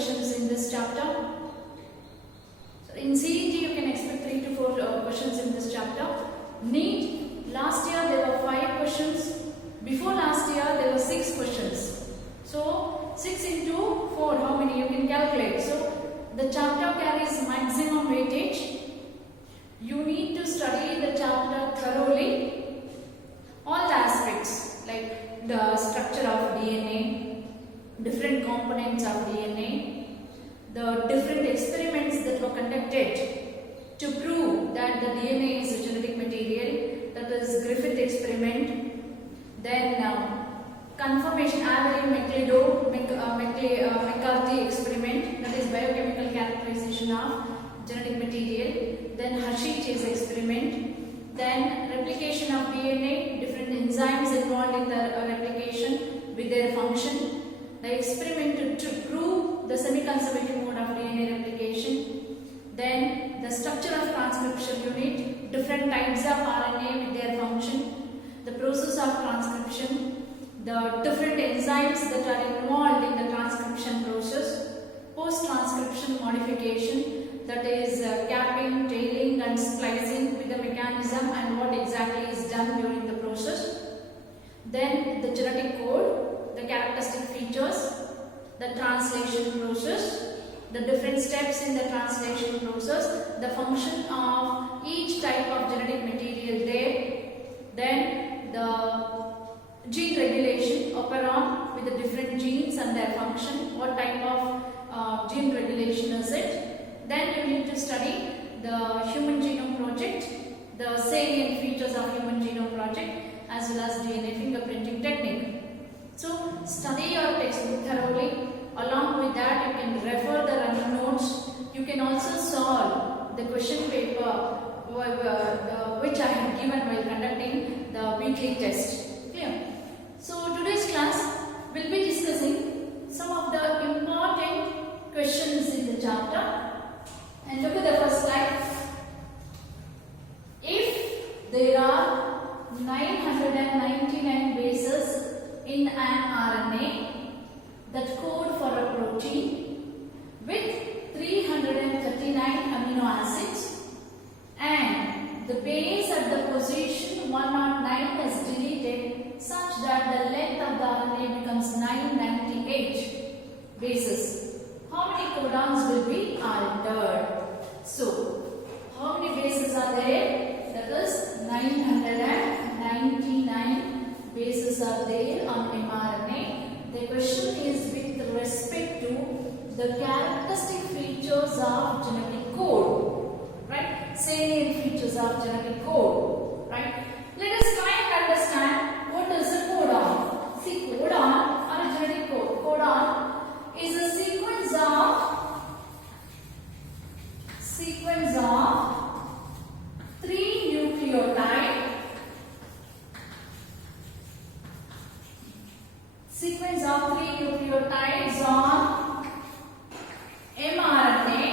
questions in this chapter. So in CET you can expect 3 to 4 questions in this chapter. NEET, last year there were 5 questions. Before last year there were 6 questions. So 6 into 4, how many you can calculate. So the chapter carries maximum weightage. You need to study the chapter thoroughly. All the aspects like the structure of DNA, different components of DNA, the different experiments that were conducted to prove that the DNA is a genetic material, that is Griffith experiment, then confirmation Avery-McCarthy experiment, that is biochemical characterization of genetic material, then Hershey-Chase experiment, then replication of DNA, different enzymes involved in the replication with their function, the experiment to prove the semi-conservative mode of DNA replication, then the structure of transcription unit, different types of RNA with their function, the process of transcription, the different enzymes that are involved in the transcription process, post-transcription modification, that is capping, tailing and splicing with the mechanism and what exactly is done during the process. Then the genetic code, the characteristic features, the translation process, the different steps in the translation process, the function of each type of genetic material there, then the gene regulation operon with the different genes and their function, what type of gene regulation is it. Then you need to study the Human Genome Project, the salient features of Human Genome Project as well as DNA fingerprinting technique. So study your textbook thoroughly. Along with that you can refer the running notes. You can also solve the question paper which I have given while conducting the weekly test. Okay. So today's class will be discussing some of the important questions in the chapter. And look at the first slide. If there are 999 bases in an RNA that code for a protein with 339 amino acids and the base at the position 109 is deleted such that the length of the RNA becomes 998 bases, how many codons will be altered? So, how many bases are there? That is 999 bases are there on mRNA. The question is with respect to the characteristic features of genetic code, right? Salient features of genetic code, right? Let us try and understand what is a codon. See, codon or a genetic code. Codon is a sequence of 3 nucleotides. Sequence of 3 nucleotides on mRNA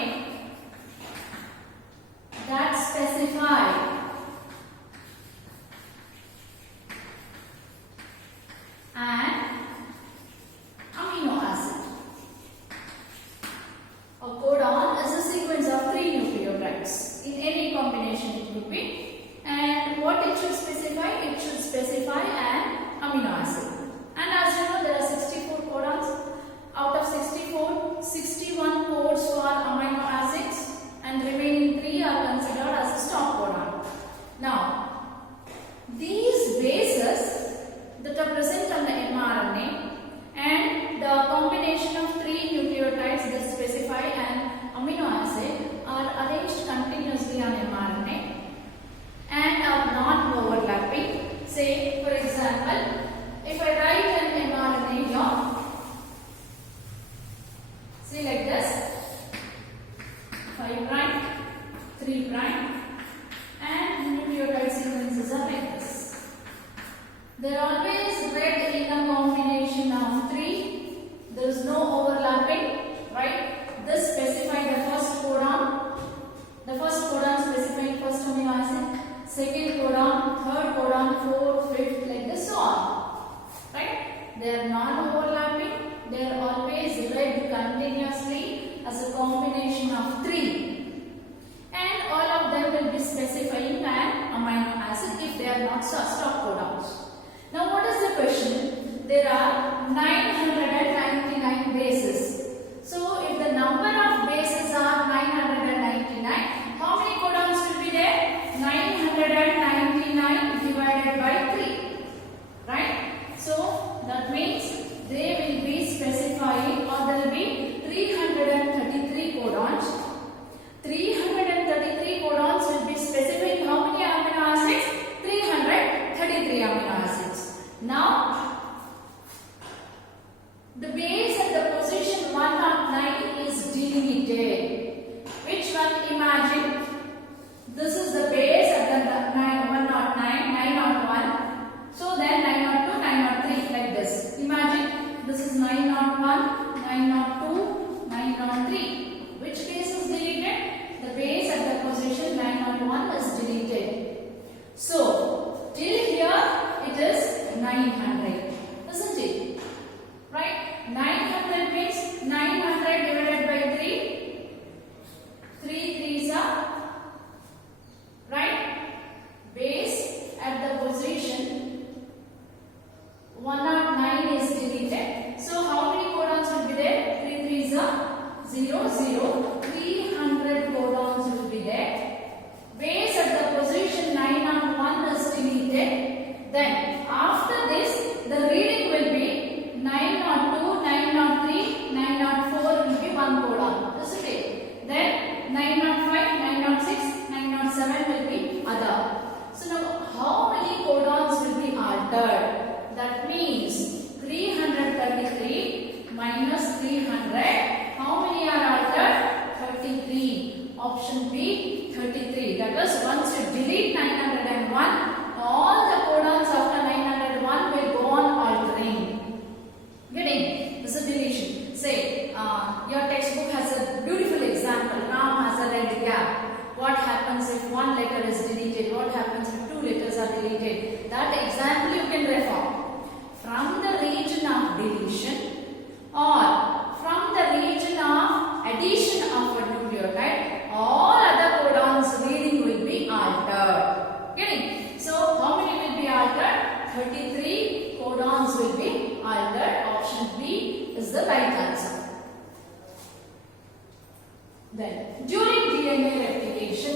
that specify an amino acid. A codon is a sequence of 3 nucleotides. In any combination it could be. And what it should specify? It should specify an amino acid. And as you know, there are 64 codons. Out of 64, 61 codes for amino acids and remaining 3 are considered as a stop codon. Now, these bases that are present on the mRNA and the combination of 3 nucleotides that specify an amino acid are arranged continuously on mRNA and are non-overlapping. Say, for example, if I write an mRNA here, see like this, 5 prime, 3 prime, and nucleotide sequences are like this. They are always read in a combination of 3. There is no overlapping, right? This specifies the first codon. The first codon specifying first amino acid, second codon, third codon, fourth, fifth, like this so on. Right? They are non-overlapping, they are always read continuously as a combination of 3, and all of them will be specifying an amino acid if they are not stop codons. Now what is the question? There are 999 bases. So if the number of bases are 999, how many codons will be there? 999 divided by 3, right? So that means they will be specifying, or there will be 333 codons. 333 codons will be specifying how many amino acids? 333 amino acids. Now, the base at the position 109 is deleted. Which one? Imagine this is the base at the 109, 901. So then 902, 903 like this. Imagine this is 901, 902, 903. Which base is deleted? The base at the position 901 is deleted. So till here it is 900, isn't it? Right? 900 means 900 divided by 3. 3 threes are, right? Base at the position 109 is deleted. So how many codons will be there? 3 threes are 0, 0. 300 codons will be there. Base at the position 901 is deleted. Then after this, the reading will be 902, 903, 904 will be 1 codon. Isn't it? Then 905, 906, 907 will be other. So now how many codons will be altered? That means 333 minus 300. How many are altered? 33. Option B, 33. That is, once you delete 901, all the codons after 901 will go on altering. Getting? This is a deletion. Say, your textbook has a beautiful example. Ram has a red gap. What happens if one letter is deleted? What happens if 2 letters are deleted? That example you can refer. From the region of deletion or from the region of addition of a nucleotide, all other codons reading will be altered. Getting? So how many will be altered? 33 codons will be altered. Option B is the right answer. Then during DNA replication,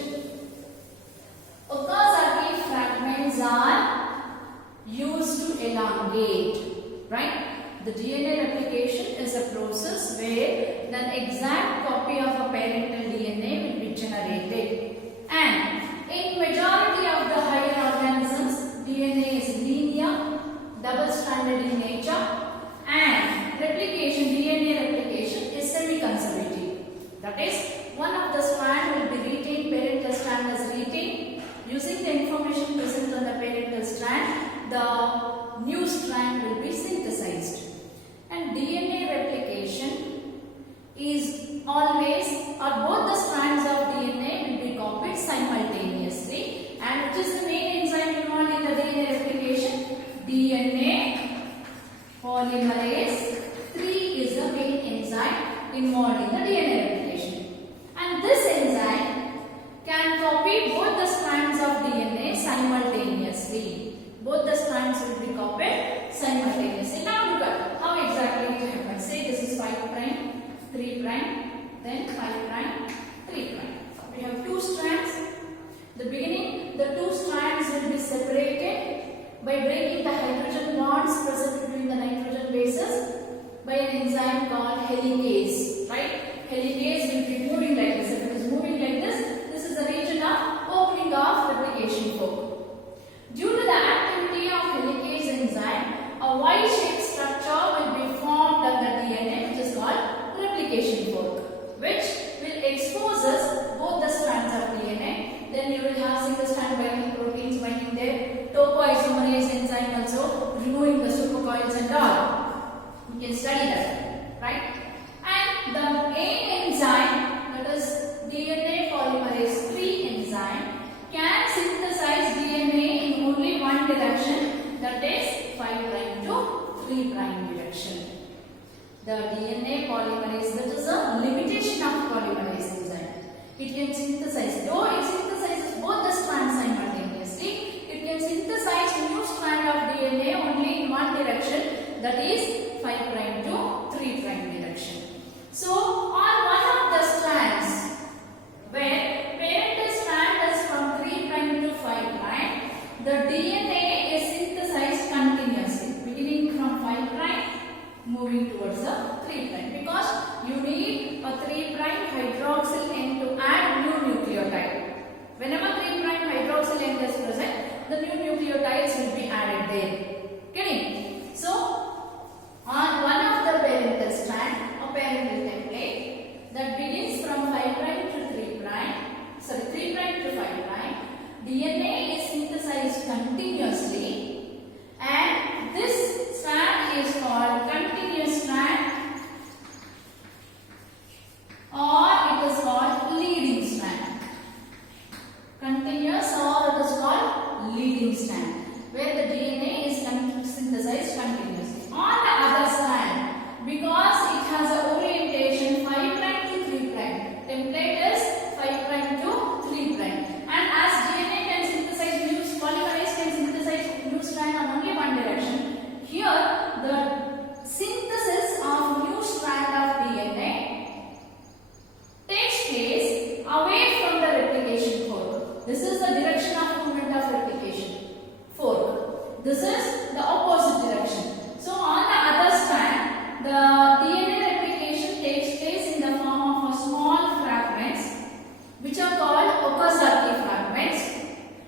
Okazaki fragments are used to elongate, right? The DNA replication is a process where an exact copy of a parental DNA will be generated. And in majority of the higher organisms, DNA is linear, double-stranded in nature, and DNA replication is semi-conservative. That is, one of the strand will be retained, parental strand is retained. Using the information present on the parental strand, the new strand will be synthesized. And DNA replication is always, or both the strands of DNA will be copied simultaneously. And which is the main enzyme involved in the DNA replication? DNA polymerase 3 is the main enzyme involved in the DNA replication. And this enzyme can copy both the strands of DNA simultaneously. Both the strands will be copied simultaneously. Now look at how exactly it happens. Say this is 5 prime, 3 prime, then 5 prime, 3 prime. We have 2 strands. The beginning, the 2 strands will be separated by breaking the hydrogen bonds present between the nitrogen bases by an enzyme called helicase. Right? Helicase will be moving like this. If it is moving like this is the region of opening of replication fork. Due to the activity of helicase enzyme, a Y-shaped structure will be formed on the DNA, which is called replication fork, which will expose us both the strands of DNA. Then you will have single strand binding proteins binding there, topoisomerase enzyme also removing the supercoils and all. You can study that, right? And the main enzyme, that is DNA polymerase 3 enzyme, can synthesize DNA in only one direction, that is 5' to 3' direction. The DNA polymerase, that is a limitation of polymerase enzyme. It can synthesize, though it synthesizes both the strands simultaneously, it can synthesize new strand of DNA only in one direction, that is 5' to 3' direction. So, on one of the strands, where parental strand is from 3' to 5', the DNA is synthesized continuously, beginning from 5', moving towards the 3', because you need a 3' hydroxyl end to add new nucleotide. Whenever 3' hydroxyl end is present, the new nucleotides will be added there. Getting? So, on one of the parental strand, a parental template that begins from 5' to 3', sorry, 3' to 5', DNA is synthesized continuously, and this strand is called continuous strand, or it is called leading strand. Continuous, or it is called leading strand, where the DNA is synthesized continuously. On the other strand, because it has an orientation 5' to 3', template is 5' to 3', and as DNA can synthesize new, polymerase can synthesize new strand on only one direction, here the synthesis of new strand of DNA takes place away from the replication fork. This is the direction of movement of replication fork. This is the opposite direction. So on the other strand, the DNA replication takes place in the form of small fragments, which are called Okazaki fragments,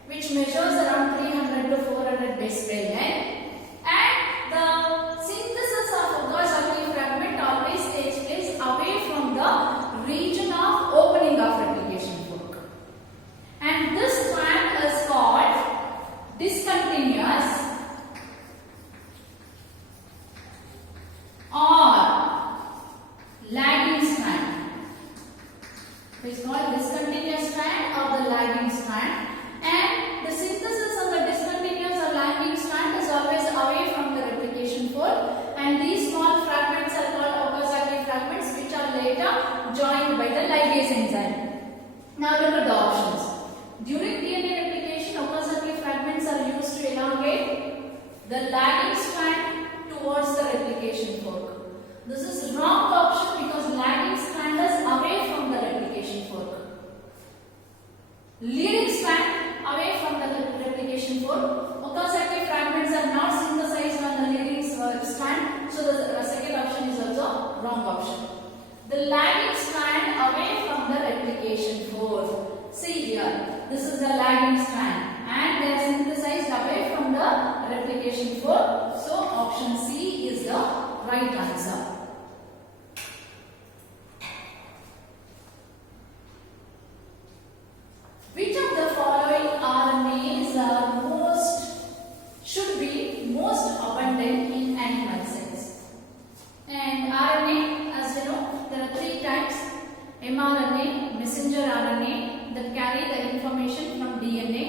which measures around 300 to 400 base pair length. And the synthesis of Okazaki fragment always takes place away from the region of opening of replication fork. And this strand is called discontinuous or lagging strand. It is called discontinuous strand or the lagging strand, and the synthesis of the discontinuous or lagging strand is always away from the replication fork, and these small fragments are called Okazaki fragments, which are later joined by the ligase enzyme. Now look at the options. During DNA replication, Okazaki fragments are used to elongate the lagging strand towards the replication fork. This is wrong option because lagging strand is away from the replication fork. Leading strand away from the replication fork. Okazaki fragments are not synthesized on the leading strand, so the second option is also wrong option. The lagging strand away from the replication fork. See here, this is the lagging strand, and they are synthesized away from the replication fork. So option C is the right answer. Which of the following RNAs are should be most abundant in animal cells? And RNA, as you know, there are three types: mRNA, messenger RNA, that carry the information from DNA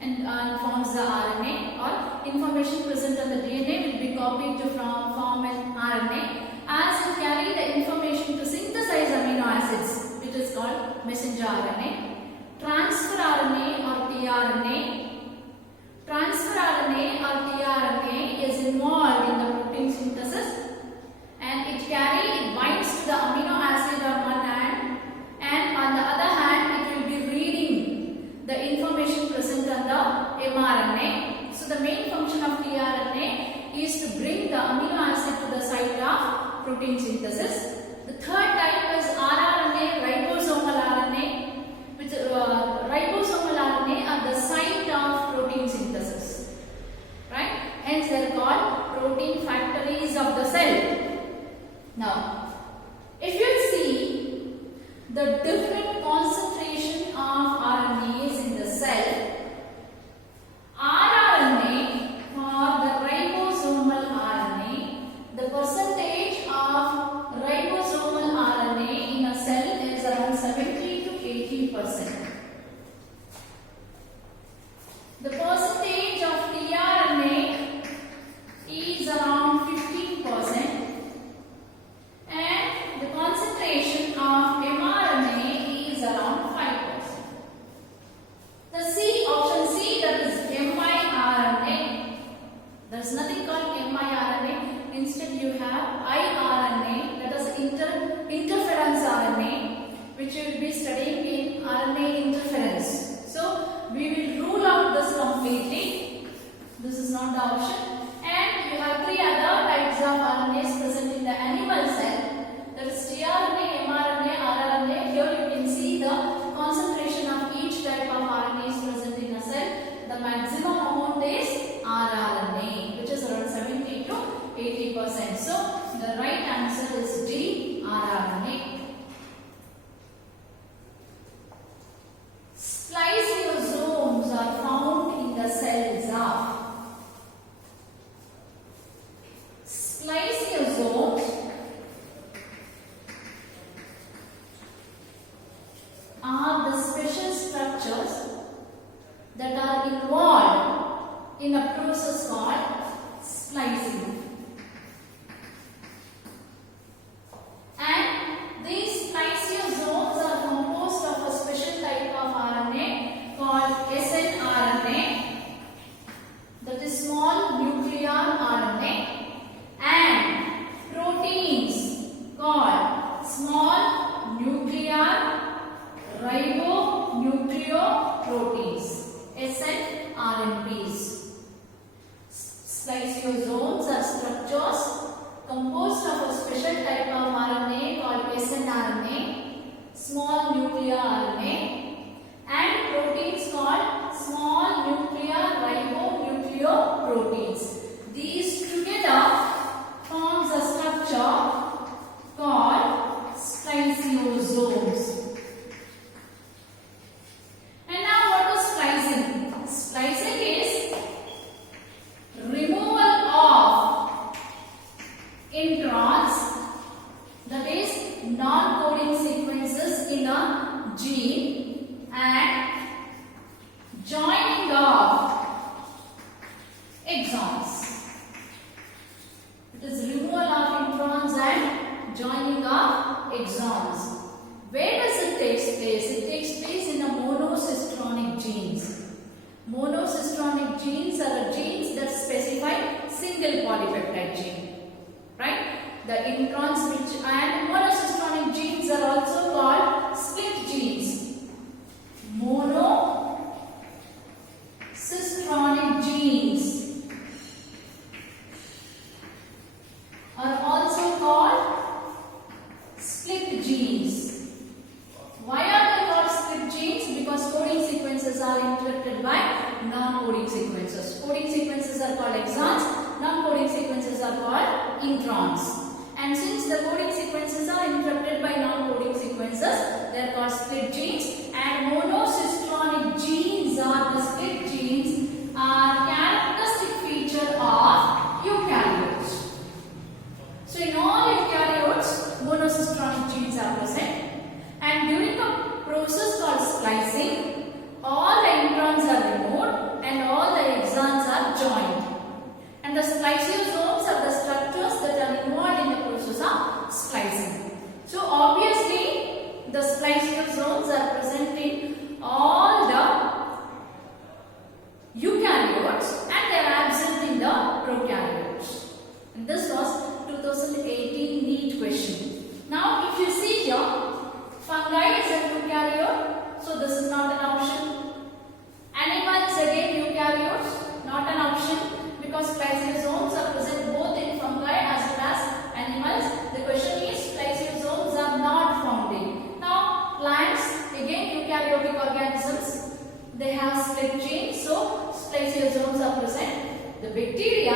and forms the RNA, or information present on the DNA will be copied to form an RNA, as it carry the information to synthesize amino acids, which is called messenger RNA. Transfer RNA or tRNA. Transfer RNA or tRNA is involved in the protein synthesis, and it binds to the amino acid on one hand, and on the other hand it will be reading the information present on the mRNA. So the main function of tRNA is to bring the amino acid to the site of protein synthesis. The third type is rRNA, ribosomal RNA. Ribosomal RNA are the site of protein synthesis, right? Hence they are called protein factories of the cell. Now, if you see the different concentration of RNAs in the cell, rRNA for the ribosomal RNA, the percentage of ribosomal RNA in a cell is around 70 to 80%. The percentage of tRNA is around 15%, This is not the option. And you have three other types of RNAs present in the animal cell. That is tRNA, mRNA, rRNA. Here you can see the concentration of each type of RNA is present in a cell. The maximum amount is rRNA, which is around 70 to 80%. So the right answer is D, rRNA. Spliceosomes are found in the cells of. Spliceosomes are the special structures that are involved in a process called splicing. And these spliceosomes are composed of a special type of RNA called snRNA, that is small nuclear RNA, and proteins called small nuclear ribonucleoproteins, snRNPs. Spliceosomes are structures composed of a special type of RNA called snRNA, small nuclear RNA, and proteins called small nuclear ribonucleoproteins. These together forms a structure called spliceosomes. And now what is splicing? Splicing is removal of introns, that is non-coding sequences in a gene, and joining of exons. It is removal of introns and joining of exons. Where does it take place? It takes place in the monocistronic genes. Monocistronic genes are genes that specify single polypeptide gene, right? The introns which and monocistronic genes are also called split genes. Monocistronic genes are also called split genes. Why are they called split genes? Because coding sequences are interrupted by non-coding sequences. Coding sequences are called exons, non-coding sequences are called introns. And since the coding sequences are interrupted by non-coding sequences, they are called split genes. And monocistronic genes are the split genes are characteristic feature of eukaryotes. So in all eukaryotes, monocistronic genes are present. And during a process called splicing, all the introns are removed and all the exons are joined. And the spliceosomes are the structures that are involved in the process of splicing. So obviously, the spliceosomes are present in all the eukaryotes and they are absent in the prokaryotes. And this was 2018 NEET question. Now, if you see here, fungi is a eukaryote, so this is not an option. Animals again eukaryotes, not an option because spliceosomes are present both in fungi as well as animals. The question is spliceosomes are not found in. Now plants again eukaryotic organisms, they have split genes, so spliceosomes are present. The bacteria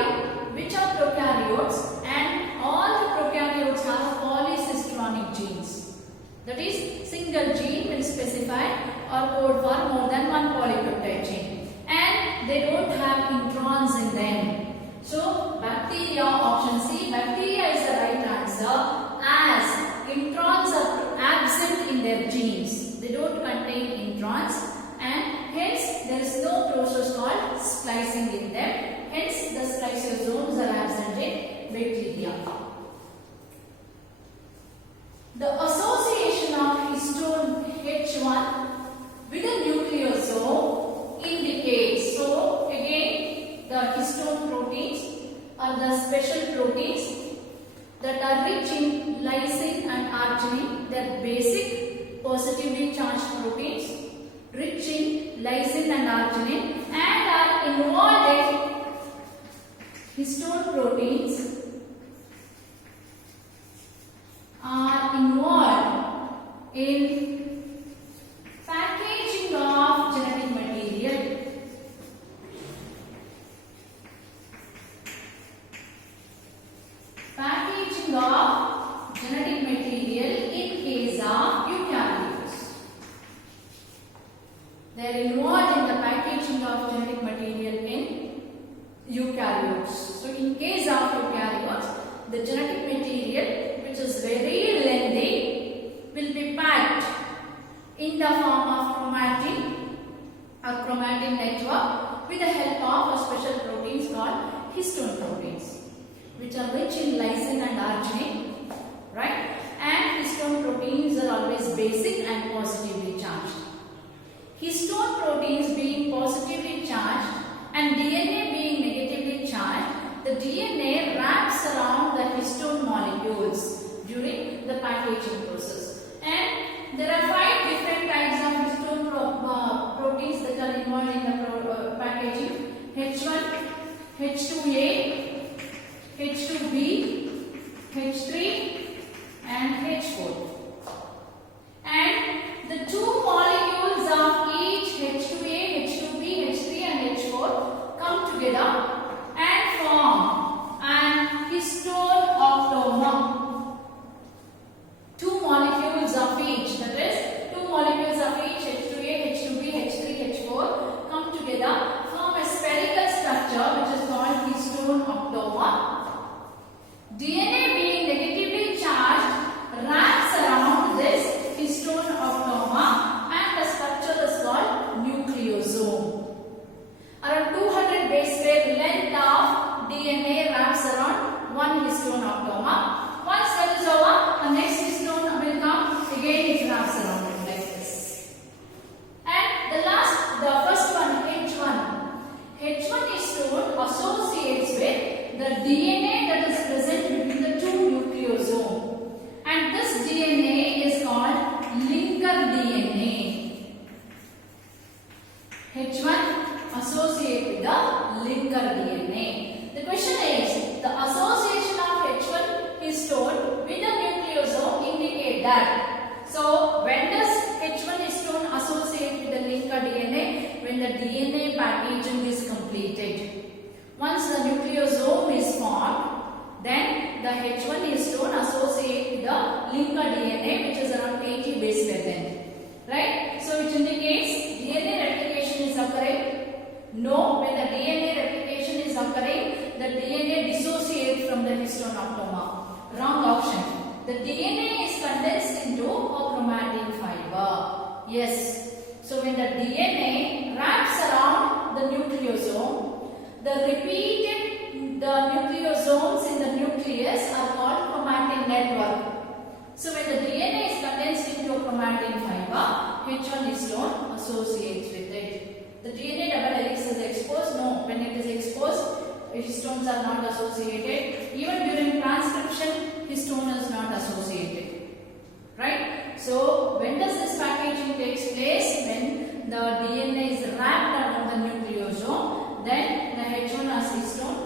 which are prokaryotes and all the prokaryotes have polycistronic genes. That is, single gene will specify or code for more than one polypeptide gene. And they don't have introns in them. So, bacteria, option C, bacteria is the right answer as introns are absent in their genes. They don't contain introns and hence there is no process called splicing in them. Hence, the spliceosomes are absent in bacteria. The association of histone H1 with a nucleosome indicates. So again, the histone proteins are the special proteins that are rich in lysine and arginine. They are basic positively charged proteins rich in lysine and arginine and are involved in histone proteins are involved in packaging of genetic material. Packaging of genetic material in case of eukaryotes. They are involved in the packaging of genetic material in eukaryotes. So in case of eukaryotes, the genetic material, which is very lengthy, will be packed in the form of chromatin or chromatin network with the help of a special proteins called histone proteins, which are rich in lysine and arginine, right? And histone proteins are always basic and positively charged. Histone proteins being positively charged and DNA being negatively charged, the DNA wraps around the histone molecules during the packaging process. And there are 5 different types of histone proteins that are involved in the packaging: H1, H2A, H2B, H3 and H4. And the 2 molecules of each H2A, H2B, H3 and H4 come together and form an histone octamer. 2 molecules of each, that is 2 molecules of each H2A, H2B, H3, H4 come together, form a spherical structure which is called histone octamer. DNA being negatively charged wraps around this histone octamer and the structure is called nucleosome. Around 200 base pair length of DNA wraps around one histone octamer. Once that is over, the next histone will come, again it wraps around it like this. And the first one, H1. H1 histone associates with the DNA that is present between the 2 nucleosomes. And this DNA is called linker DNA. H1 associate with the linker DNA. The question is, the association of H1 histone with the nucleosome indicate that. So, when does H1 histone associate with the linker DNA? When the DNA packaging is completed. Once the nucleosome is formed, then the H1 histone associate with the linker DNA, which is around 80 base pair length. Right? So, which indicates DNA replication is occurring. No, when the DNA replication is occurring, the DNA dissociates from the histone octamer. Wrong option. The DNA is condensed into a chromatin fiber. Yes. So when the DNA wraps around the nucleosome, the nucleosomes in the nucleus are called chromatin network. So when the DNA is condensed into a chromatin fiber, H1 histone associates with it. The DNA double helix is exposed? No. When it is exposed, histones are not associated. Even during transcription, histone is not associated. Right? So, when does this packaging takes place? When the DNA is wrapped around the nucleosome, then the H1 as histone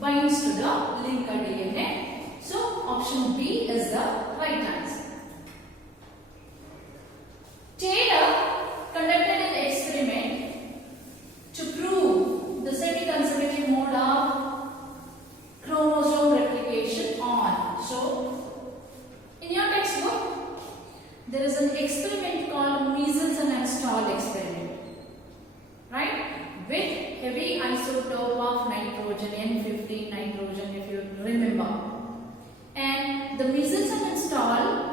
binds to the linker DNA. So, option B is the right answer. Taylor conducted an experiment to prove the semi-conservative mode of chromosome replication on. So, in your textbook, there is an experiment called Michelson and Stahl experiment, right? With heavy isotope of nitrogen, N15 nitrogen, if you remember. And the Michelson and Stahl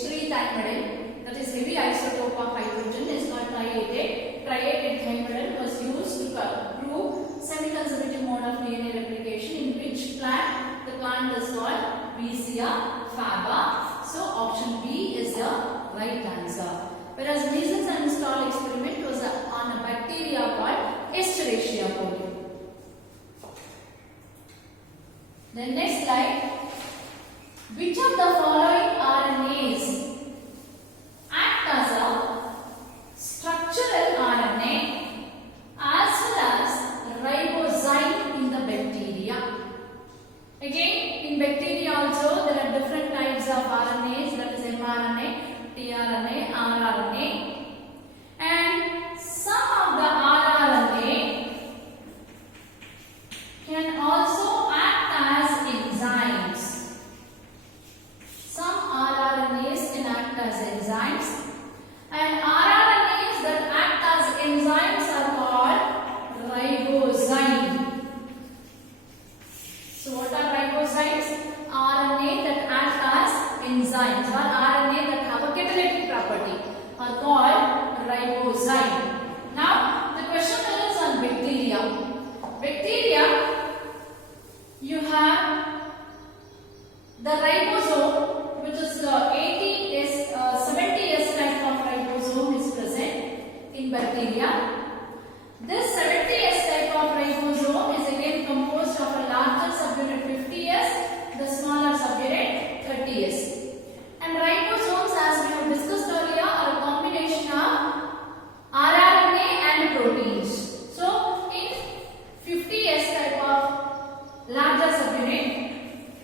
H3-thymidine, that is heavy isotope of hydrogen, is called triated. Triated thymidine was used to prove semi-conservative mode of DNA replication in which plant? The plant is called Vicia faba. So option B is the right answer. Whereas Mason's and Stahl experiment was on a bacteria called Escherichia coli. Then next slide. Which of the following RNAs act as a structural RNA as well as ribozyme in the bacteria? Again, in bacteria also there are different types of RNAs, that is mRNA, tRNA, rRNA, and some of the rRNA can also act as enzymes. Some rRNAs can act as enzymes, and rRNAs that act as enzymes are called ribozyme. So what are ribozymes? RNA that act as enzymes or RNA that have a catalytic property are called ribozyme. Now the question is on bacteria. Bacteria, you have the ribosome, which is the 70S type of ribosome is present in bacteria. This 70S type of ribosome is again composed of a larger subunit 50S, the smaller subunit 30S. And ribosomes, as we have discussed earlier, are a combination of rRNA and proteins. So in 50S type of larger subunit,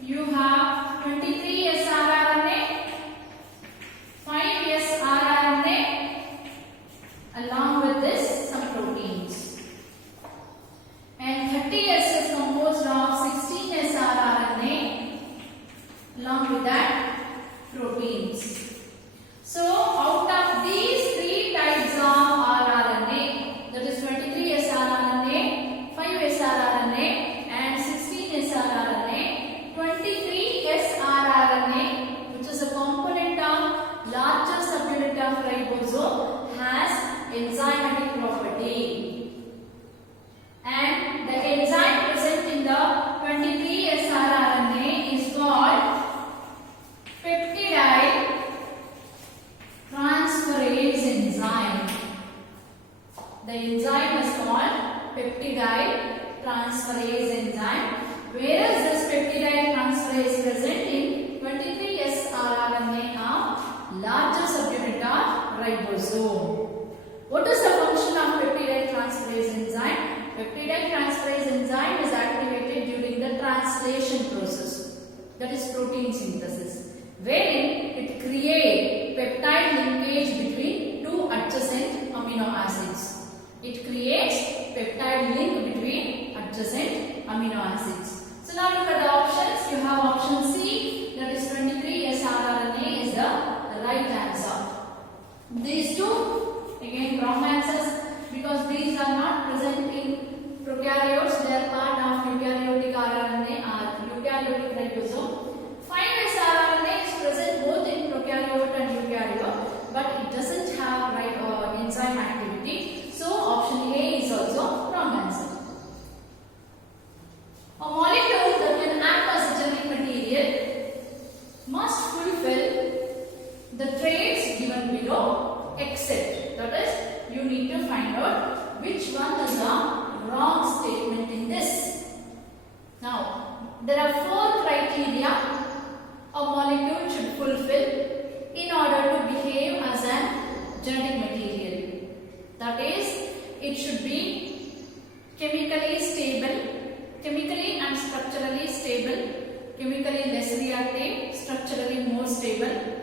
you have 23S rRNA, 5S rRNA, along with this some proteins. And 30S is composed of 16S rRNA, along with that proteins. So out of these three types of rRNA, that is 23S rRNA, 5S rRNA and 16S rRNA, 23S rRNA, which is a component of larger subunit of ribosome, has enzymatic property. And the enzyme present in the 23S rRNA is called peptide transferase enzyme. The enzyme is called peptide transferase enzyme. Whereas this peptide transferase is present in 23S rRNA of larger subunit of ribosome. What is the function of peptide transferase enzyme? Peptide transferase enzyme is activated during the translation process, that is protein synthesis, wherein it creates peptide linkage between two adjacent amino acids. It creates peptide link between adjacent amino acids. So now look at the options. You have option C, that is 23S rRNA is the right answer. These two, again wrong answers, because these are not present in prokaryotes. They are part of eukaryotic RNA or eukaryotic ribosome. 5S rRNA is present both in prokaryote and eukaryote, but it doesn't have enzyme activity. So option A is also wrong answer. A molecule that can act as a genetic material must fulfill the traits given below, except, that is, you need to find out which one is the wrong statement in this. Now, there are 4 criteria a molecule should fulfill in order to behave as a genetic material. That is, it should be chemically stable, chemically and structurally stable, chemically less reactive, structurally more stable.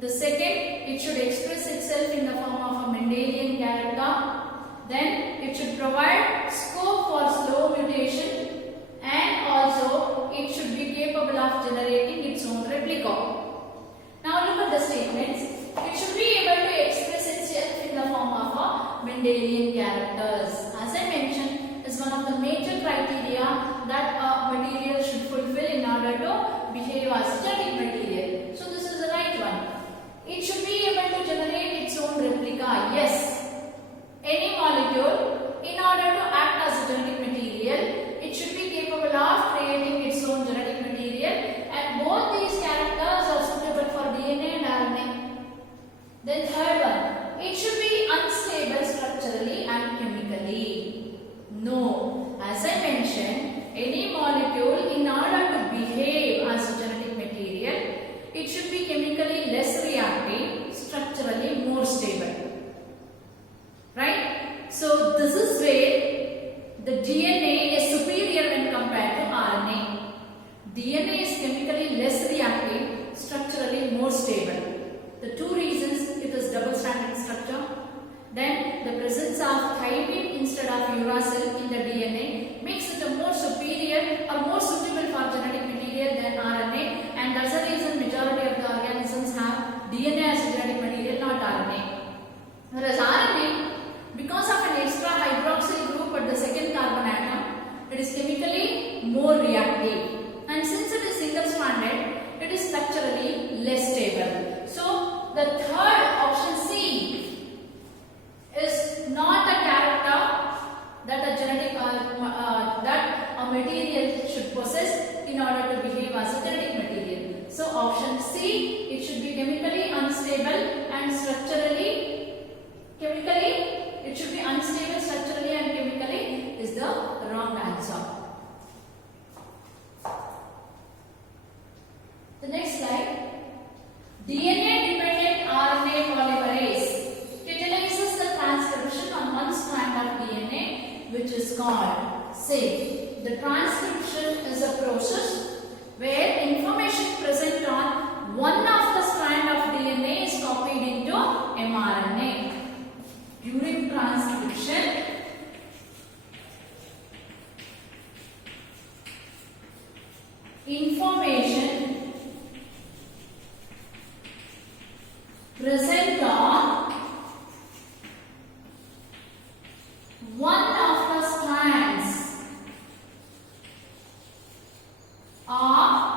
The second, it should express itself in the form of a Mendelian character. Then it should provide scope for slow mutation, and also it should be capable of generating its own replica. Now look at the statements. It should be able to express itself in the form of a Mendelian characters. As I mentioned, is one of the major criteria that a material should fulfill in order to behave as a genetic material. So this is the right one. it should be able to generate its own replica. Yes, any molecule, in order to act as a genetic material, it should be capable of creating its own genetic material, and both these characters are suitable for DNA and RNA. Then third one, it should be unstable structurally and chemically. No, as I mentioned, any molecule, in order to behave as a genetic material, it should be chemically less reactive, structurally more stable. Right? So this is where the DNA is superior when compared to RNA. DNA is chemically less reactive, structurally more stable. The two reasons: it is double-stranded structure. Then the presence of thymine instead of uracil in the DNA makes it a more superior or more suitable for genetic material than RNA, and that's the reason majority of the organisms have DNA as genetic material, not RNA. Whereas RNA, because of an extra hydroxyl group at the second carbon atom, it is chemically more reactive, and since it is single-stranded, it is structurally less stable. So the third option C is not a character that a genetic that a material should possess in order to behave as a genetic material. So option C, it should be chemically unstable and structurally it should be unstable structurally and chemically is the wrong answer. The next slide. DNA dependent RNA polymerase catalyzes the transcription on one strand of DNA, which is called SAFE. The transcription is a process where information present on one of the strand of DNA is copied into mRNA. During transcription, information present on one of the strands of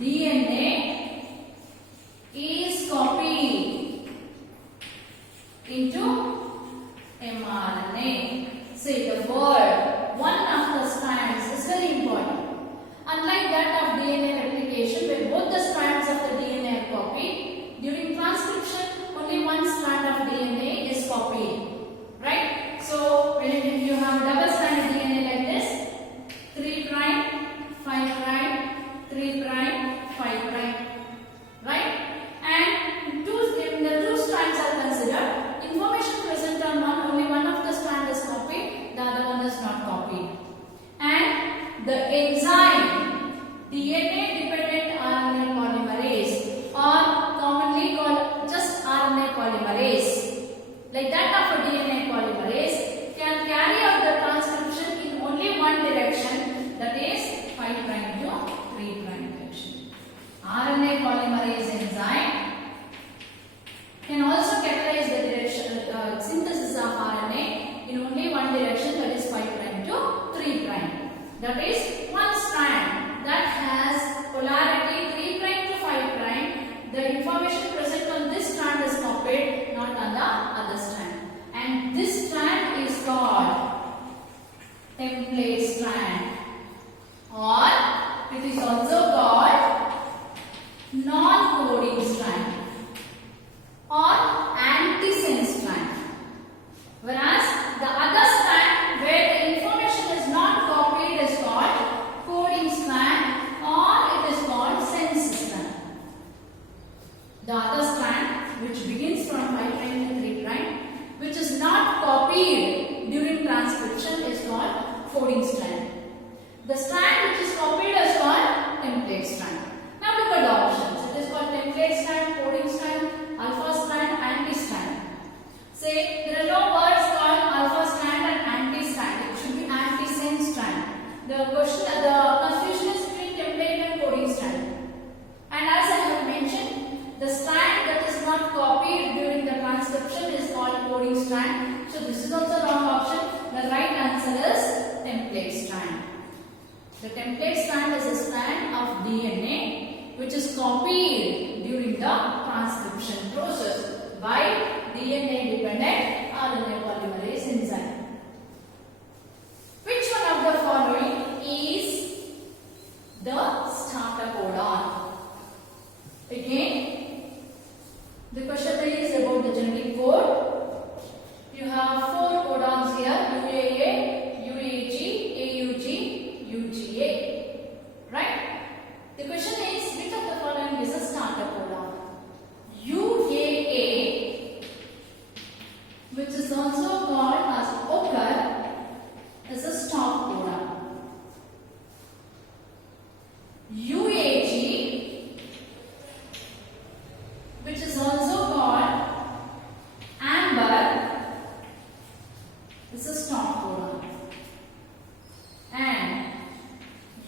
DNA is copied into mRNA. See, the word one of the strands is very important. Unlike that of DNA replication, where both the strands of the DNA are copied, during transcription only one strand of DNA is copied. Right? So when you have double strand DNA like this, 3 prime, 5 prime, 3 prime, 5 prime. Right? And when the two strands are considered, information present on only one of the strand is copied, the other one is not copied. And the enzyme DNA dependent RNA polymerase, or commonly called just RNA polymerase, like that of a DNA polymerase, can carry out the transcription in only one direction, that is 5 prime to 3 prime direction. RNA polymerase enzyme can also catalyze the direction synthesis of RNA in only one direction, that is 5 prime to 3 prime. That is one strand that has polarity 3 prime to 5 prime. The information present on this strand is copied, not on the other strand. And this strand is called template strand, or it is also called non-coding strand or antisense strand. Whereas the other strand where the information is not copied is called coding strand, or it is called sense strand. The other strand, which begins from 5 prime to 3 prime, which is not copied during transcription, is called coding strand. The strand which is copied is called template strand. Now look at the options. It is called template strand, coding strand, alpha strand, anti-strand. Say there are no words called alpha strand and anti-strand. It should be antisense strand. The confusion is between template and coding strand. And as I have mentioned, the strand that is not copied during the transcription is called coding strand. So this is also wrong option. The right answer is template strand. The template strand is a strand of DNA which is copied during the transcription process by DNA-dependent RNA polymerase enzyme. Which one of the following is the starter codon? Again, the question is about the genetic code. You have 4 codons here: UAA, UAG, AUG, UGA. Right? The question is, which of the following is a starter codon? UAA, which is also called as OCR, is a stop codon. UAG, which is also called AMBER, is a stop codon. And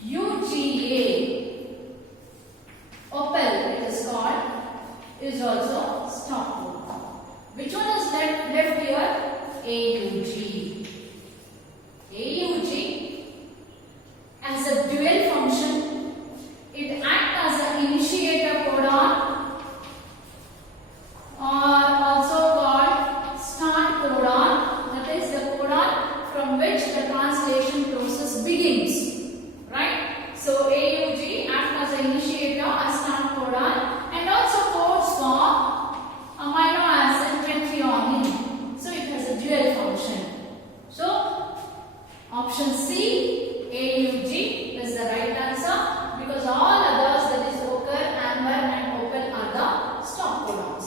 UGA, Opal it is called, is also stop codon. Which one is left here? AUG. AUG has a dual function. It acts as an initiator codon, or also called start codon. That is the codon from which the translation process begins. Right? So AUG acts as an initiator, a start codon, and also codes for amino acid methionine. So it has a dual function. So option C, AUG, is the right answer, because all others, that is OCR, AMBER and Opal, are the stop codons.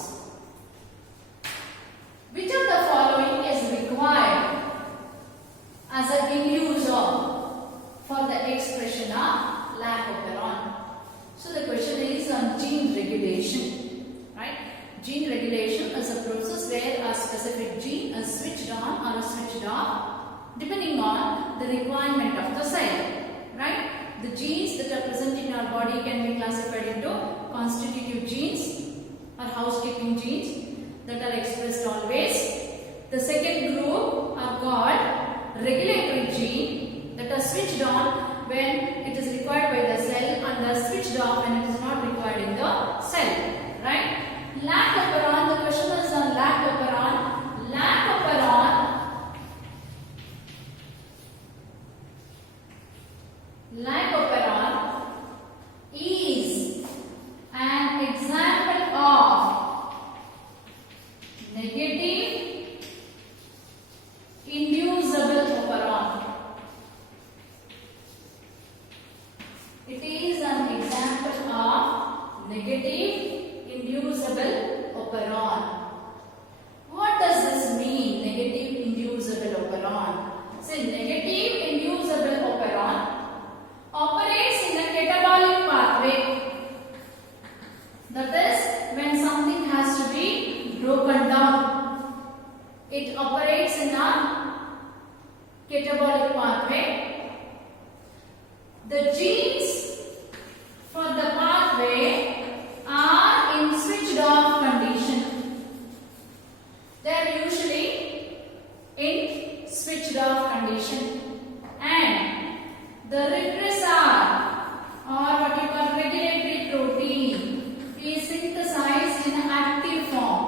Which of the following is required as an inducer for the expression of lac-operon? So the question is on gene regulation. Right? Gene regulation is a process where a specific gene is switched on or switched off depending on the requirement of the cell. Right? The genes that are present in our body can be classified into constitutive genes or housekeeping genes that are expressed always. The second group are called regulatory gene that are switched on when it is required by the cell and are switched off when it is not required in the cell. Right? Lac-operon, the question is on lac-operon. Lac-operon is an example of negative inducible operon. It is an example of negative inducible operon. What does this mean, negative inducible operon? Say, negative inducible operon operates in a catabolic pathway. That is, when something has to be broken down, it operates in a catabolic pathway. The genes for the pathway are in switched off condition. They are usually in switched off condition, and the repressor, or what you call regulatory protein, is synthesized in active form.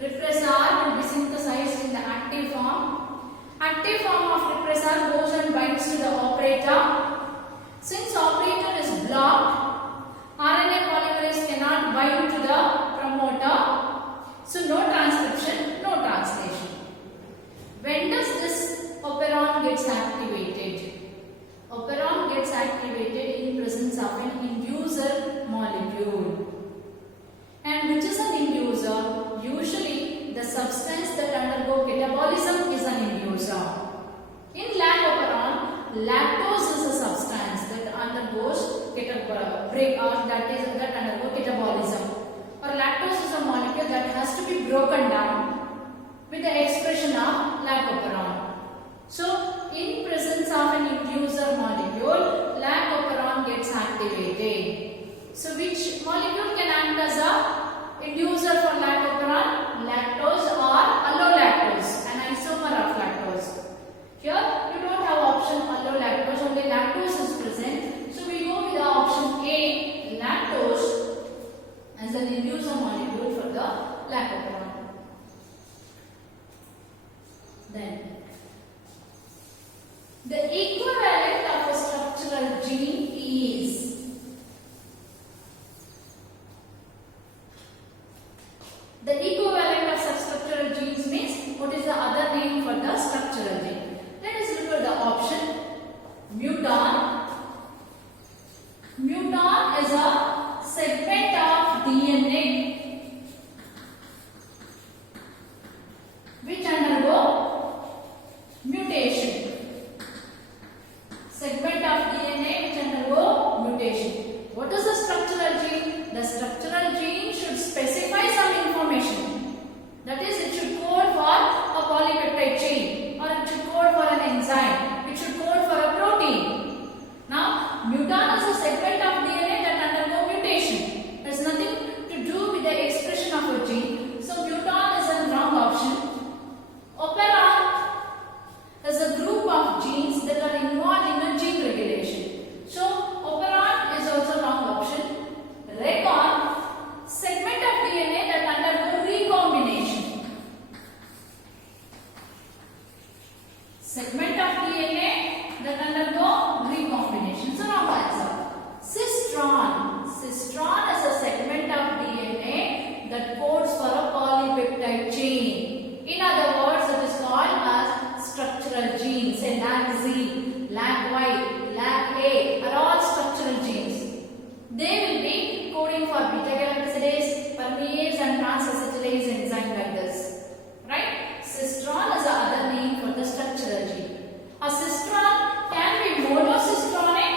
Repressor will be synthesized in the active form. Active form of repressor goes and binds to the operator. Since operator is blocked, RNA polymerase cannot bind to the promoter. So no transcription, no translation. When does this operon gets activated? Operon gets activated in presence of an inducer molecule. And which is an inducer? Usually the substance that undergo catabolism is an inducer. In lac-operon, lactose is a substance that undergoes that undergo catabolism. Or lactose is a molecule that has to be broken down with the expression of lac-operon. So, in presence of an inducer molecule, lac-operon gets activated. So, which molecule can act as a inducer for lac-operon? Lactose or allolactose, an isomer of lactose. Here, you don't have option allolactose, only lactose is present. So, we go with the option A, lactose as an inducer structural gene is. The equivalent of such structural genes means what is the other name for the structural gene? Let us look at the option. Muton. Muton is a segment of DNA which undergo mutation. Segment of DNA which undergo mutation. What is the structural gene? The structural gene should specify some information. That is, it should code for a polypeptide chain, or it should code for an enzyme, it should code for a protein. Now, muton is a segment of DNA that undergo mutation. There is nothing to do with the expression of a gene. So, muton is a wrong option. Operon is a group of genes that are involved in a gene regulation. So, operon is also wrong option. Recon, segment of DNA that undergo recombination. Segment of DNA that undergo recombination. So, wrong answer. Cistron. Cistron is a segment of DNA that codes for a polypeptide chain. In other words, it is called as structural genes. Say LAC-Z, LAC-Y, LAC-A are all structural genes. They will be coding for beta-galactosidase, permease and transacetylase enzyme like this. Right? Cistron is the other name for the structural gene. A cistron can be monocistronic,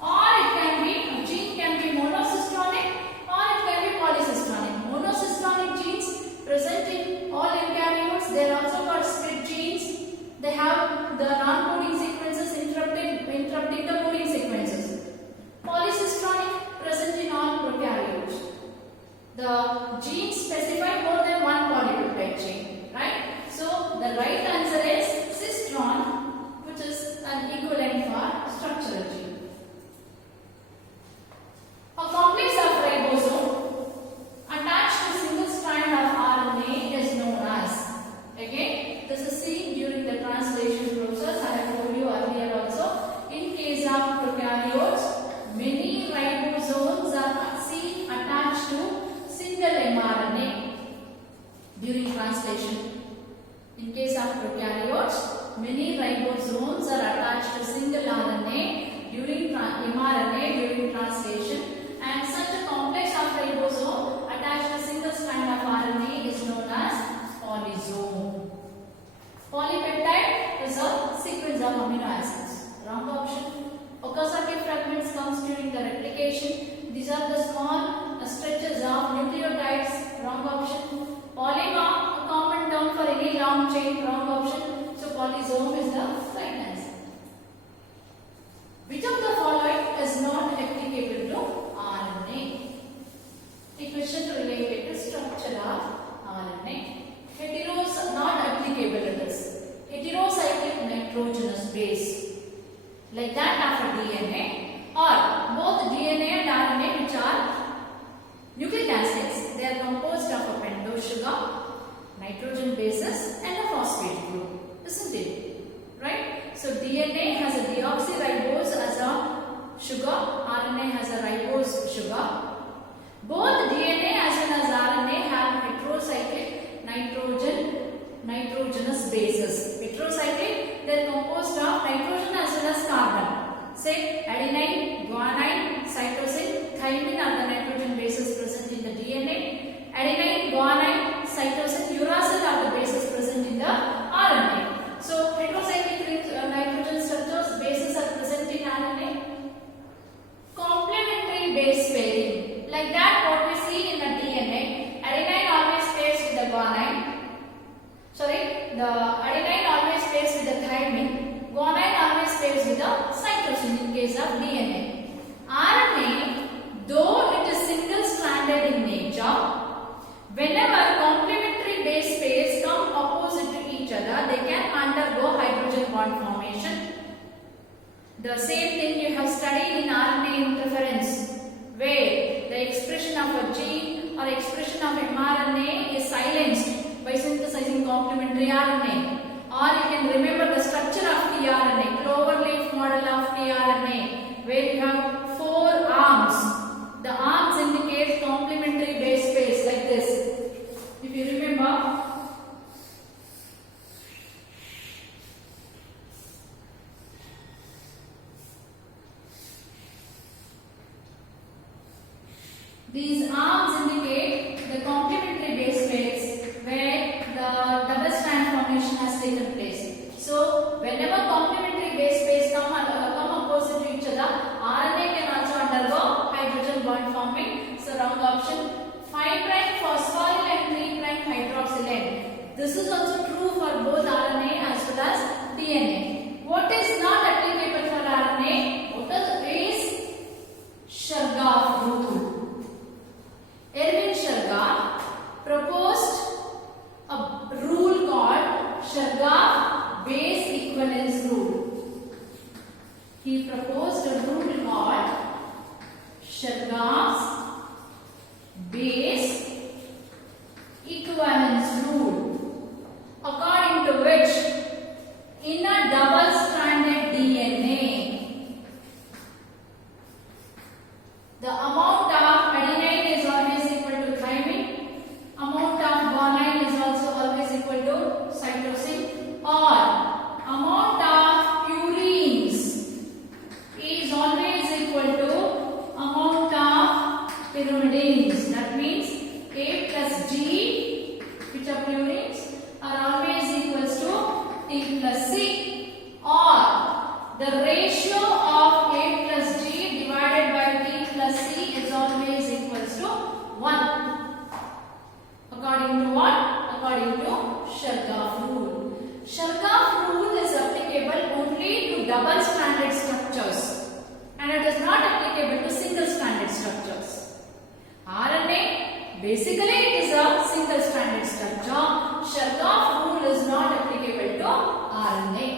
or it can be, a gene can be monocistronic, or it can be polycistronic. Monocistronic genes present in all eukaryotes. They are also called split genes. They have the non-coding sequences interrupting the coding sequences. Polycistronic present in all prokaryotes. The genes specify more than one polypeptide chain, right? So the right answer is cistron, which is an equivalent for structural gene. A complex of ribosome attached to single strand of RNA is known as. Again, this is seen during the translation process. I have told you earlier also. In case of prokaryotes, many ribosomes are seen attached to single mRNA during translation. In case of prokaryotes, many ribosomes are attached to single RNA during mRNA during translation, and such a complex of ribosome attached to single strand of RNA is known as polysome. Polypeptide is a sequence of amino acids. Wrong option. Okazaki fragments comes during the replication. These are the small stretches of nucleotides. Wrong option. Polymorph, a common term for any long chain. Wrong option. So polysome is the right answer. Which of the following is not applicable to RNA? A question related to structure of RNA. Heteros not applicable it is. Heterocyclic nitrogenous base, like that of a DNA, or both DNA and RNA which are nucleic acids. They are composed of a pentose sugar, nitrogen bases and a phosphate group, isn't it? Right? So DNA has a deoxyribose as a sugar, RNA has a ribose sugar. Both DNA as well as RNA have heterocyclic nitrogenous bases. Heterocyclic, they are composed of nitrogen as well as carbon. Say adenine, guanine, cytosine, thymine are the nitrogen bases present in the DNA. Adenine, guanine, cytosine, uracil are the bases present in the RNA. So heterocyclic nitrogen structures bases are present in RNA. Complementary base pairing, like that what we see in the DNA. Adenine always pairs with the guanine. The adenine always pairs with the thymine. Guanine always pairs with the cytosine in case of DNA. RNA, though it is single-stranded in nature, whenever complementary base pairs come opposite to each other, they can undergo hydrogen bond formation. The same thing you have studied in RNA interference, where the expression of a gene or expression of mRNA is silenced by synthesizing complementary RNA. Or you can remember the structure of the RNA, cloverleaf model These arms indicate the complementary base pairs where the double strand formation has taken place. So, whenever complementary base pairs come opposite to each other, RNA can also undergo hydrogen bond forming. So, wrong option. 5' phosphoryl and 3' hydroxyl end. This is also true for both RNA as well as DNA. What is not applicable for RNA? What is Chargaff rule? Erwin Chargaff proposed a rule called Chargaff base equivalence rule. He proposed a rule called Chargaff's base equivalence rule, according to which in a double-stranded DNA, the amount of adenine is always equal to thymine, amount of guanine is also always equal to cytosine, or amount of purines is always equal to amount of pyrimidines. That means A plus G, which are purines, are always equals to T plus C, or the ratio of A plus G divided by T plus C is always equals to 1. According to what? According to Chargaff rule. Chargaff rule is applicable only to double-stranded structures and it is not applicable to single-stranded structures. RNA, basically it is a single-stranded structure. Chargaff rule is not applicable to RNA.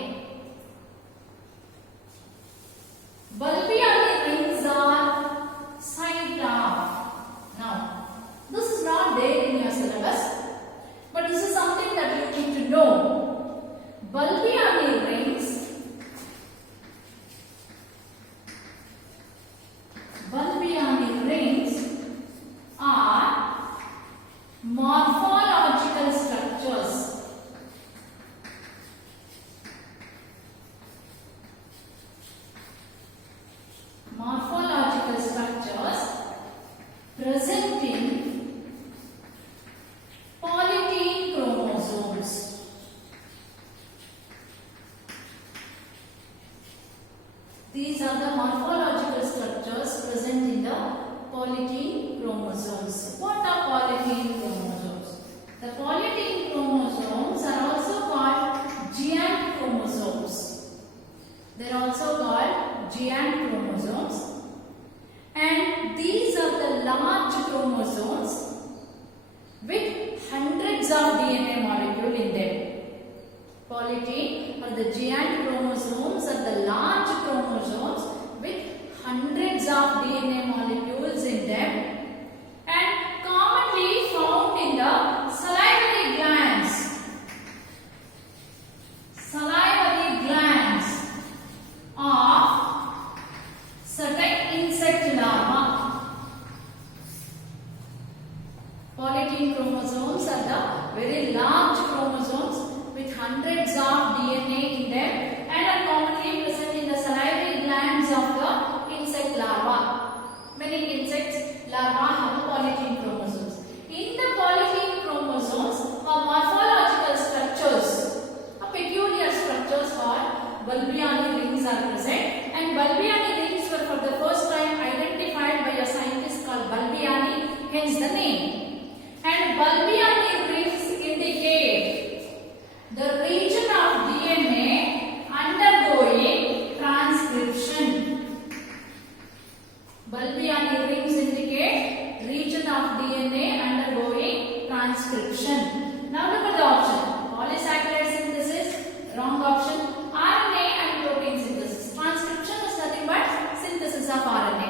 Bulbily rings are side off. Now, this is not there in your syllabus, but this is something that you need to know. Bulbily rings are morphological structures. Morphological structures present in polytene chromosomes. These are the morphological structures present in the polytene chromosomes. What are polytene chromosomes? The polytene chromosomes are also called giant chromosomes. They are also called giant chromosomes, and these are the large chromosomes with hundreds of DNA molecules in them. Polytene or the giant chromosomes are the large chromosomes with hundreds of DNA molecules in them and commonly found in the salivary glands. Salivary glands of certain insect larvae. Polytene chromosomes are the very large chromosomes with hundreds of DNA in them and are commonly present in the salivary glands of the insect larvae. Many insects larvae have polytene chromosomes. In the polytene chromosomes are morphological structures, peculiar structures called Bulbily rings are present, and Bulbily rings were for the first time identified by a scientist called Bulbily, hence the name. And Bulbily rings indicate the region of DNA undergoing transcription. Bulbily rings indicate region of DNA undergoing transcription. Now look at the option. Polysaccharide synthesis, wrong option. RNA and protein synthesis. Transcription is nothing but synthesis of RNA.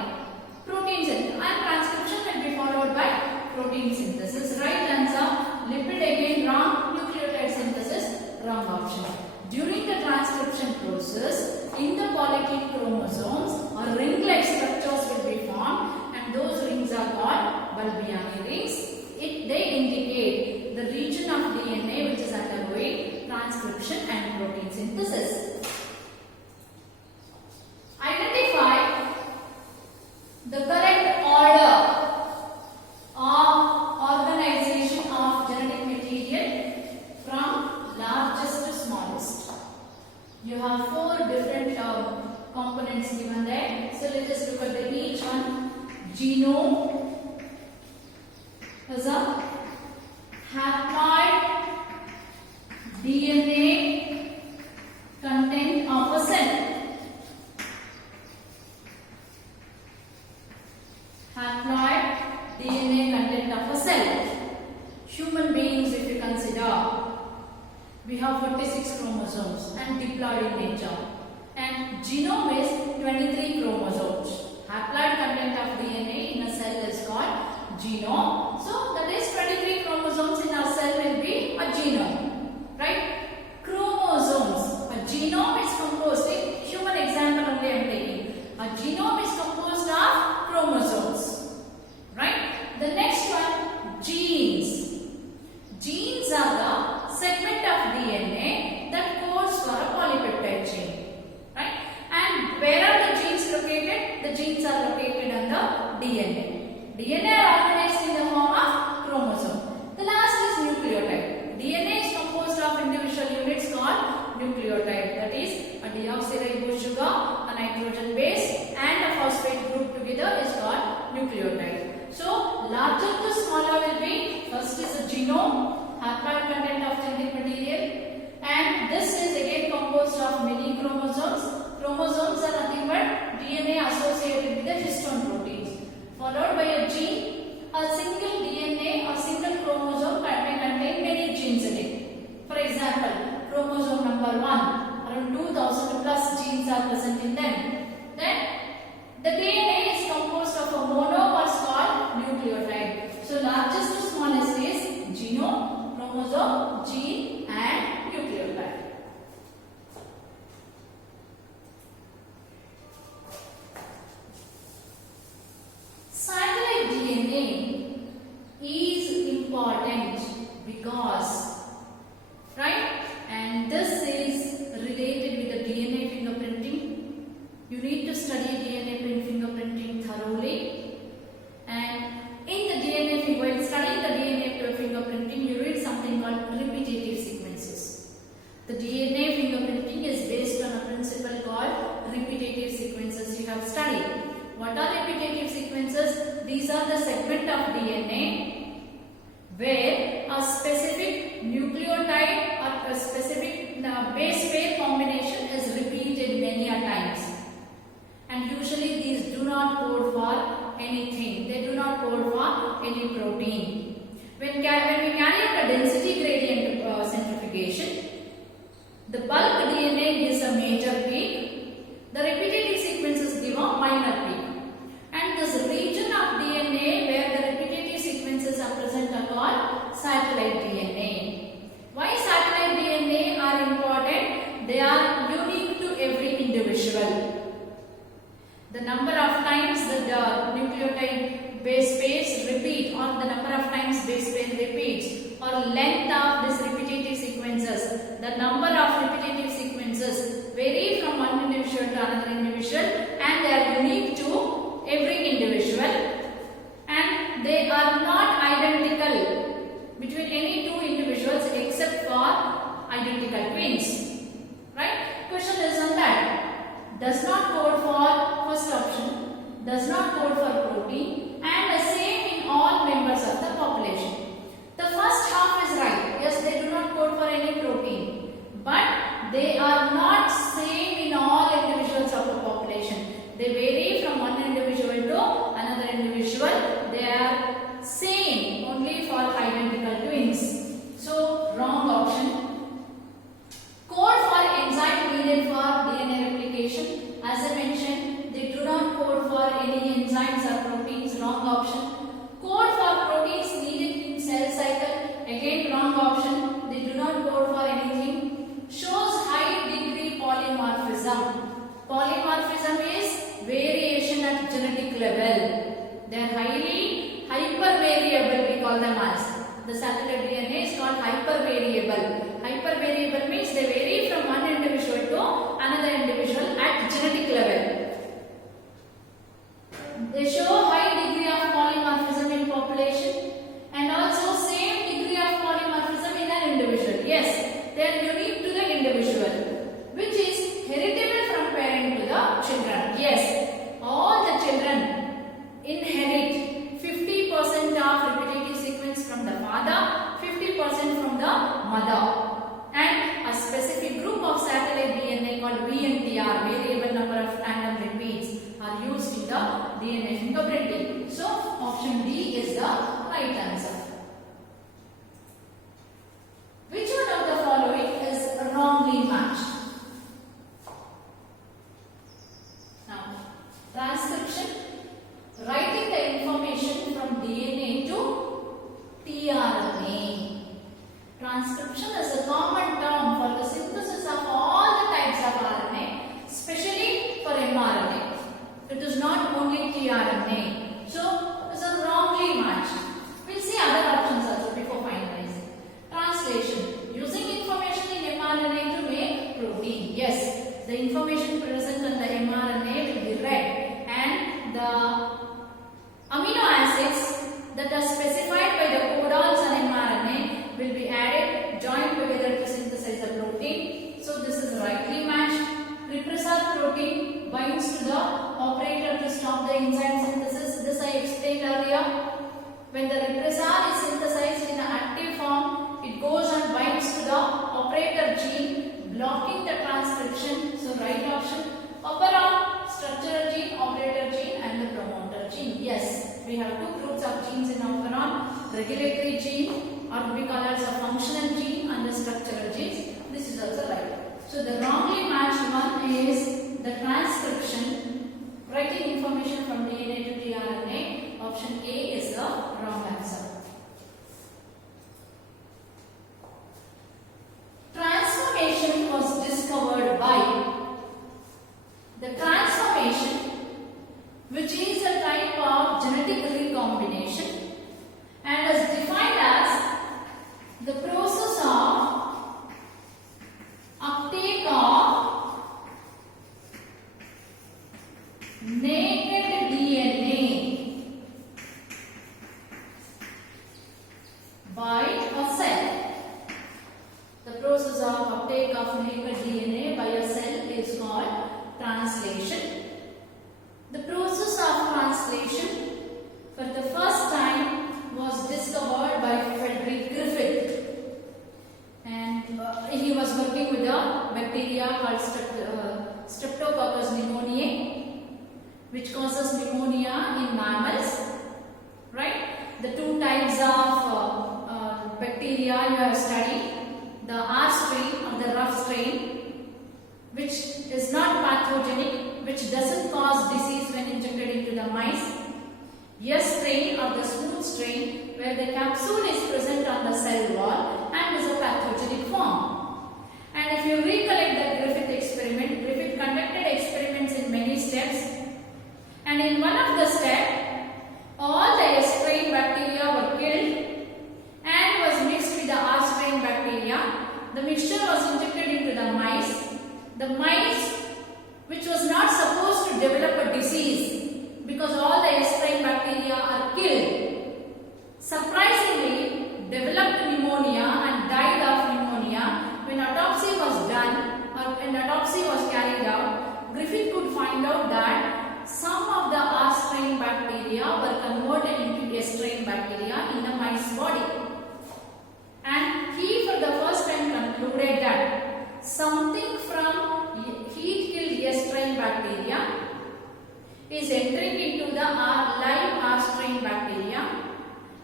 Protein synthesis and transcription will be followed by protein synthesis. Right answer. Lipid again wrong. Nucleotide synthesis, wrong option. During the transcription process, in the polytene chromosomes or ring-like structures will be formed, and those rings are called Bulbily rings. They indicate the region of DNA which is undergoing transcription and protein synthesis. Identify the correct order components given there. So let us look at each one. Genome is a haploid DNA content of a cell. Haploid DNA content of a cell. Human beings, if you consider, we have 46 chromosomes and diploid in nature. And genome is 23 chromosomes. Haploid content of DNA in a cell is called genome. So that is 23 chromosomes in our cell will be a genome. Right? Chromosomes. A genome is composed, in human example only I am taking. A genome is composed of chromosomes. Right? The next one, genes. Genes are the segment of DNA that codes for a polypeptide chain. Right? And where are the genes located? The genes are located on the DNA. DNA are organized in the form of chromosome. The last is nucleotide. DNA is composed of individual units called nucleotide. That is a deoxyribose sugar, a nitrogen base and a phosphate group together is called nucleotide. So larger to smaller will be, first is a genome, haploid content of genetic material, and this is again composed of many chromosomes. Chromosomes are nothing but DNA associated with the histone proteins, followed by a gene. A single DNA or single chromosome may contain many genes in it. For example, chromosome number 1, around 2000 plus genes are present in them. Then the DNA is composed of a monomers called nucleotide. So largest to smallest is genome, chromosome, gene and nucleotide. Satellite DNA is important because, right? And this is related with the DNA fingerprinting. You need to study DNA fingerprinting thoroughly. And in the DNA, when studying the DNA fingerprinting, you read something called repetitive sequences. The DNA fingerprinting is based on a principle called repetitive sequences you have studied. What are repetitive sequences? These are the segment of DNA where a specific nucleotide or a specific base pair combination is repeated many a times. And usually these do not code for anything. They do not code for any protein. When we carry out a density gradient centrifugation, the bulk DNA gives a major peak. The repetitive sequences give a minor peak. And this region of DNA where the repetitive sequences are present are called satellite DNA. Why satellite DNA are important? They are unique to every individual. The number of times that the nucleotide base pairs repeat, or the number of times base pair repeats, or length of these repetitive sequences, the number of repetitive sequences vary from one individual to another individual, and they are unique to every individual, and they are not identical between any two individuals except for identical twins. Right? Question is on that. Does not code for first option, does not code for protein, and the same in all members of the population. The first half is right. Yes, they do not code for any protein, but they are not same in all individuals of the population. They vary from one individual to another individual. They are same only for identical twins. So wrong option. Code for enzyme needed for DNA replication. As I mentioned, they do not code for any enzymes or proteins. Wrong option. Code for proteins needed in cell cycle. Again wrong option. They do not code for anything. Shows high degree polymorphism. Polymorphism is variation at genetic level. They are highly hypervariable, we call them as. The satellite DNA is called hypervariable. Hypervariable means they vary from one individual to another individual at genetic level. They show high degree of polymorphism in population and also same degree of polymorphism in an individual. Yes, they are unique to the individual, which is heritable from parent to the children. Yes, all the children inherit 50% of repetitive sequence from the father, 50% from the mother. And a specific group of satellite DNA called VNTR, variable number of tandem repeats, are used in the DNA fingerprinting. So, option D is the right answer. Which one of the following is wrongly matched? Now, transcription, writing the information from DNA to tRNA. Transcription is a common term for the synthesis of all the types of RNA, especially for mRNA. It is not only tRNA. So, it is a wrongly matched. We will see other options also before finalizing. Translation. Using information in mRNA to make protein. Yes, the information present on the mRNA will be read, and the amino acids that are specified by the codons on mRNA will be added, joined together to synthesize the protein. So this is rightly matched. Repressor protein binds to the operator to stop the enzyme synthesis. This I explained earlier. When the repressor is synthesized in an active form, it goes and binds to the operator gene, blocking the transcription. So right option. Operon, structural gene, operator gene, and the promoter gene. Yes, we have two groups of genes in operon: regulatory gene, or we call as a functional gene, and the structural genes. This is also right. So the wrongly matched one is the transcription, writing information from DNA to tRNA. Option A is the wrong answer. Transformation was discovered by the transformation, which is a type of genetic recombination and is defined as the process of uptake of naked DNA by a cell. The process of uptake of naked DNA by a cell is called translation. The process of translation for the first time was discovered by Frederick Griffith, and he was working with a bacteria called Streptococcus pneumoniae, which causes pneumonia in mammals. Right? The two types of bacteria you have studied: the R strain or the rough strain, which is not pathogenic, which doesn't cause disease when injected into the mice. S strain or the smooth strain, where the capsule is present on the cell wall and is a pathogenic form. And if you recollect the Griffith experiment, Griffith conducted experiments in many steps, and in one of the steps, all the S strain bacteria were killed and was mixed with the R strain bacteria. The mixture was injected into the mice. The mice, which was not supposed to develop a disease because all the S strain bacteria are killed, surprisingly developed pneumonia and died of pneumonia. When autopsy was done, or when autopsy was carried out, Griffith could find out that some of the R strain bacteria were converted into S strain bacteria in the mice body. And he for the first time concluded that something from heat-killed S strain bacteria is entering into the live R strain bacteria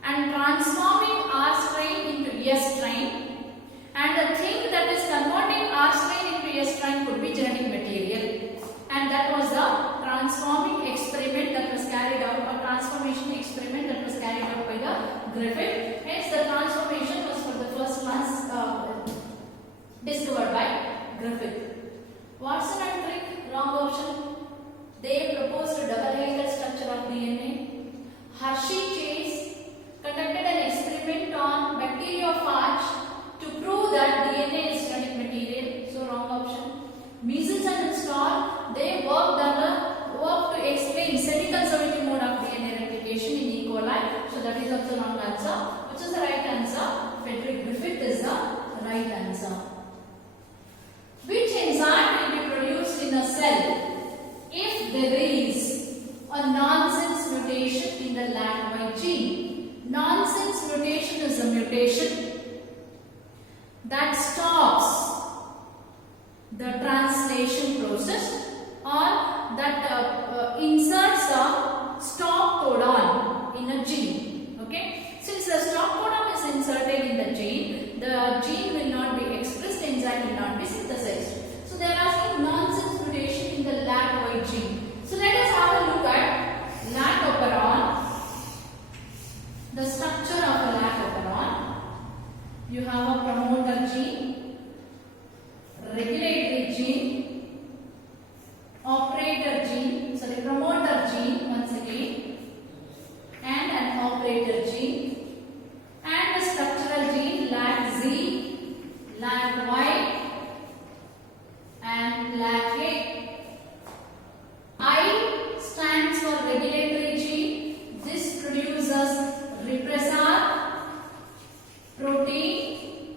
and transforming R strain into S strain, and the thing that is converting R strain into S strain could be genetic material, and that was the transforming experiment that was carried out, or transformation experiment that was carried out by the Griffith. Hence the transformation was for the first once discovered by Griffith. Watson and Crick, wrong option. They proposed a double-helix structure of DNA. Hershey Chase conducted an experiment on bacteriophage to prove that DNA is genetic material. So wrong option. Measles and Starr, they worked to explain semi-conservative mode of DNA replication in E. coli. So that is also wrong answer. Which is the right answer? Frederick Griffith is the right answer. Which enzyme will be produced in a cell mutation in the LAC-Y gene. Nonsense mutation is a mutation that stops the translation process or that inserts a stop codon in a gene. Okay, since the stop codon is inserted in the gene will not be expressed, enzyme will not be synthesized. So they are asking nonsense mutation in the LAC-Y gene. So let us have a look at LAC operon. The structure of a LAC operon. You have a promoter gene, regulatory gene, operator gene, promoter gene once again, and an operator gene, and a structural gene LAC-Z, LAC-Y, and LAC-A. I stands for regulatory gene. This produces repressor protein.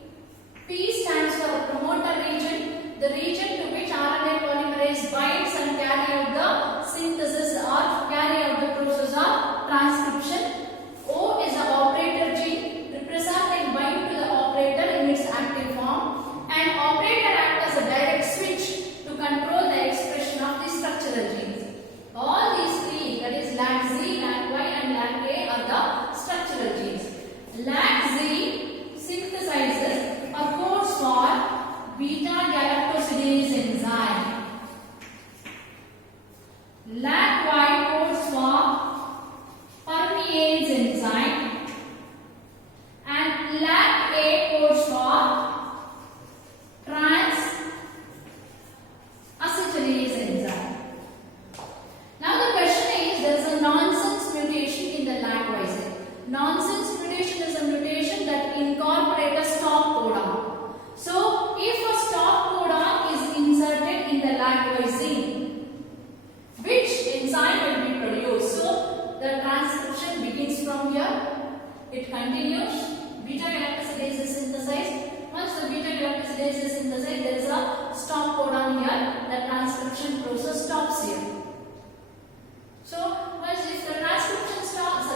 P stands for promoter region, the region to which RNA polymerase binds and carry out the synthesis or carry out the process of transcription. O is the operator gene. Repressor can bind to the operator in its active form, and operator acts as a direct switch to control the expression of the structural genes. All these three, that is LAC-Z, LAC-Y and LAC-A, are the structural genes. LAC-Z synthesizes or codes for beta-galactosidase enzyme. LAC-Y codes for permease enzyme, and LAC-A codes for trans acetylase enzyme. Now the question is, there is a nonsense mutation in the LAC-Y cell. Nonsense mutation is a mutation that incorporates a stop codon. So if a stop codon is inserted in the LAC-Y gene, which enzyme will be produced? So the transcription begins from here, it continues, beta-galactosidase is synthesized. Once the beta-galactosidase is synthesized, there is a stop codon here, the transcription process stops here. So once if the transcription stops,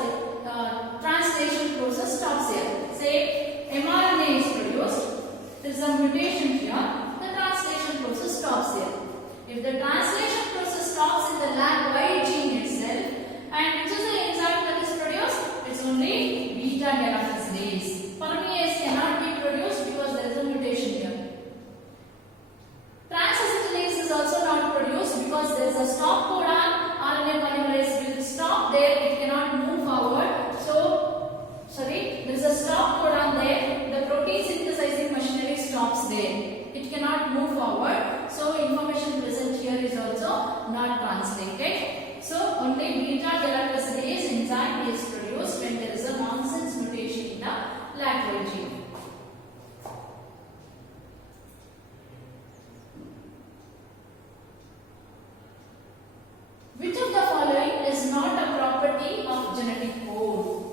translation process stops here. Say mRNA is produced, there is a mutation here, the translation process stops here. If the translation process stops in the LAC-Y gene itself, and which is the enzyme that is produced? It's only beta-galactosidase. Permease cannot be produced because there is a mutation here. Trans-acetylase is also not produced because there is a stop codon. RNA polymerase will stop there, it cannot move forward. There is a stop codon there, the protein synthesizing machinery stops there. It cannot move forward, so information present here is also not translated. So only beta-galactosidase enzyme is produced when there is a nonsense mutation in the LAC-Y gene. Which of the following is not a property of genetic code?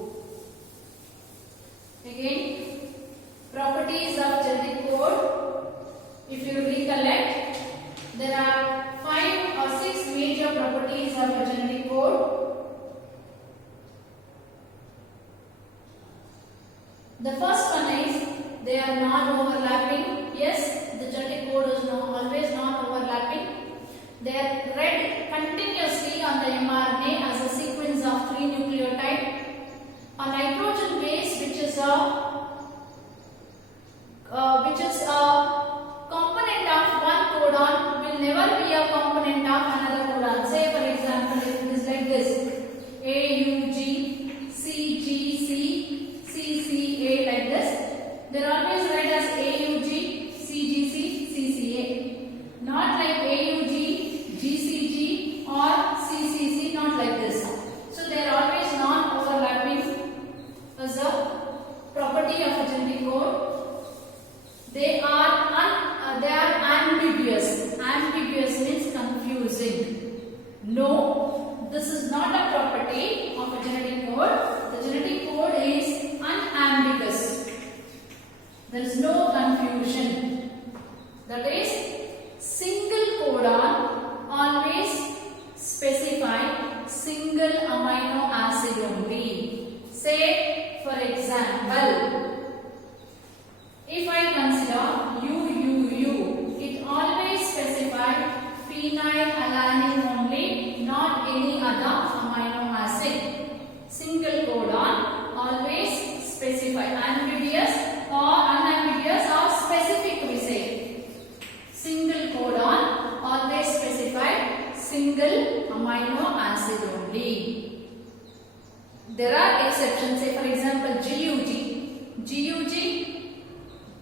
Again, properties of genetic code. If you recollect, there are 5 or 6 major properties of a genetic code. The first one is they are non-overlapping. Yes, the genetic code is always non-overlapping. They are read continuously on the mRNA as a sequence of 3 nucleotides. A nitrogen base, which is a component of one codon, will never be a component of another codon. Say for example, if it is like this: AUG, CGC, CCA, like this. They are always read as AUG, CGC, CCA. Not like AUG, GCG or CCC, not like this. So they are always non-overlapping as a property of a genetic code. They are ambiguous. Ambiguous means confusing. No, this is not a property of a genetic code. The genetic code is unambiguous. There is no confusion. That is, single codon always specify single amino acid only. Say for example, if I consider UUU, it always specifies phenylalanine only, not any other amino acid. Single codon always specify ambiguous or unambiguous or specific, we say. Single codon always specify single amino acid only. There are exceptions. Say for example GUG. GUG,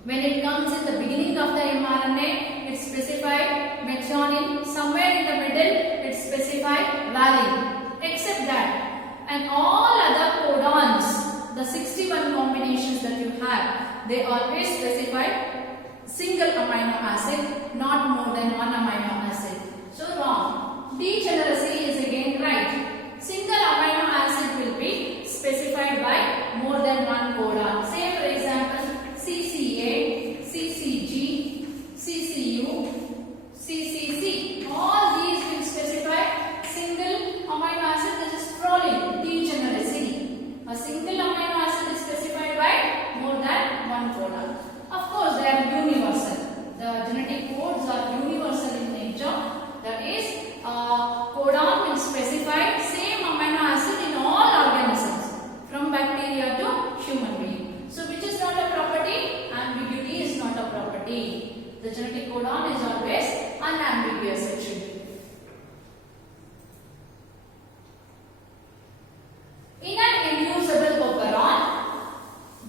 when it comes in the beginning of the mRNA, it specified methionine. Somewhere in the middle, it specified valine. Except that, and all other codons, the 61 combinations that you have, they always specify single amino acid, not more than one amino acid. So wrong. Degeneracy is again right. Single amino acid will be specified by more than one codon. Say for example, CCA, CCG, CCU, CCC. All these will specify single amino acid. This is proline, degeneracy. A single amino acid is specified by more than one codon. Of course, they are universal. The genetic codes are universal in nature. That is, codon will specify same amino acid in all organisms, from bacteria to human being. So, which is not a property? Ambiguity is not a property. The genetic codon is always unambiguous. It should be. In an inducible operon,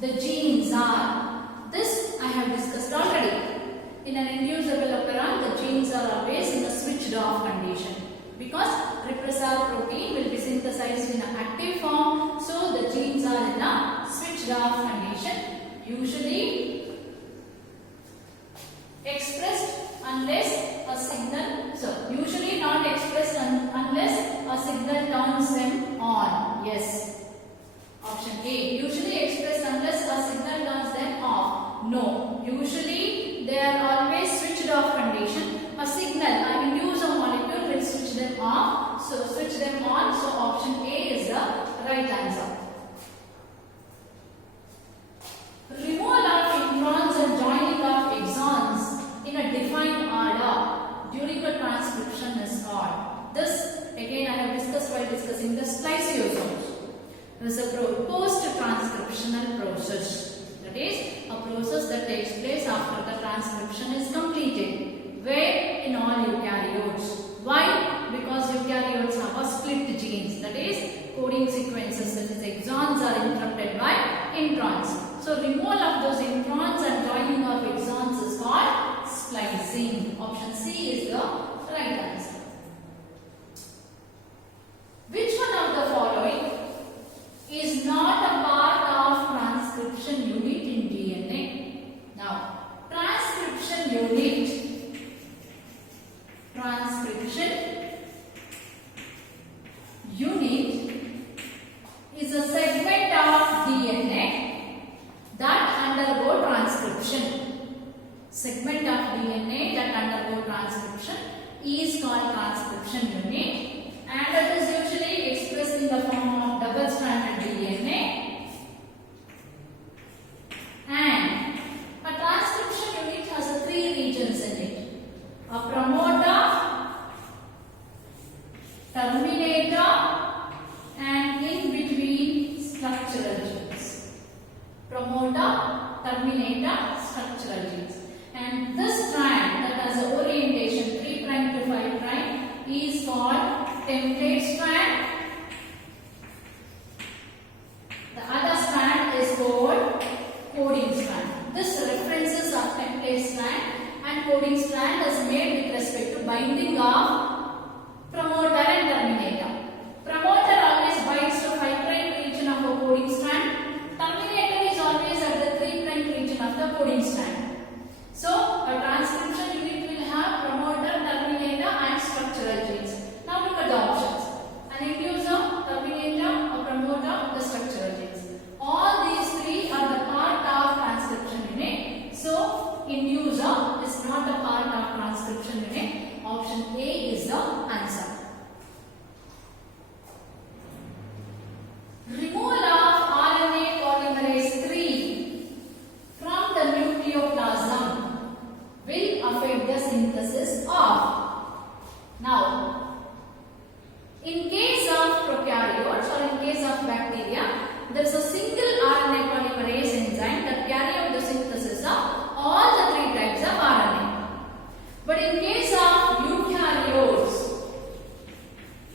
the genes are. This I have discussed already. In an inducible operon, the genes are always in a switched off condition, because repressor protein will be synthesized in an active form, so the genes are in a switched off condition, usually expressed unless a signal, usually not expressed unless a signal turns them on. Yes. Option A. Usually expressed unless a signal turns them off. No. Usually they are always switched off condition. A signal, I induce a molecule will switch them off. So switch them on. So option A is the right answer. Removal of introns and joining of exons in a defined order during the transcription is called. This again I have discussed while discussing the spliceosomes. It is a post-transcriptional process. That is a process that takes place after the transcription is completed. Where? In all eukaryotes. Why? Because eukaryotes have a split genes. That is, coding sequences such as exons are interrupted by introns. So removal of those introns and joining of exons is called splicing. Option C is the right answer. Which one of the following is not a part of transcription unit in DNA? Now, transcription unit is a segment of DNA that undergo transcription. Segment of DNA that undergo transcription is called transcription unit, and it is usually expressed in the form of double-stranded DNA. And a transcription unit has three regions in it: a promoter, terminator, and in between structural genes. Promoter, terminator, structural genes. And this strand that has an orientation 3' to 5' is called template strand. The other strand is called coding strand. This references of template strand and coding strand is made with respect to binding of promoter and terminator. Promoter always binds to 5' region of the coding strand. Terminator is always at the 3' region of the coding strand. So a transcription unit will have promoter, terminator and structural genes. Now look at the options. An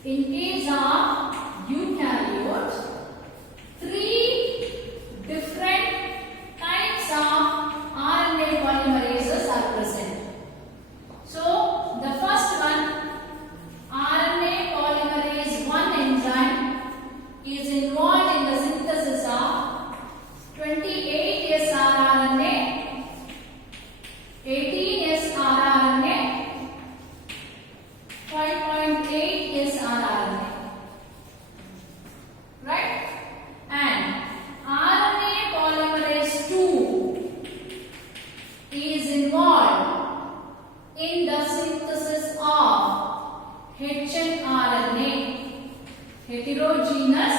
In case of eukaryotes, three different types of RNA polymerases are present. So, the first one, RNA polymerase 1 enzyme is involved in the synthesis of 28S rRNA, 18S rRNA, 5.8S rRNA. Right? And RNA polymerase 2 is involved in the synthesis of hnRNA, heterogeneous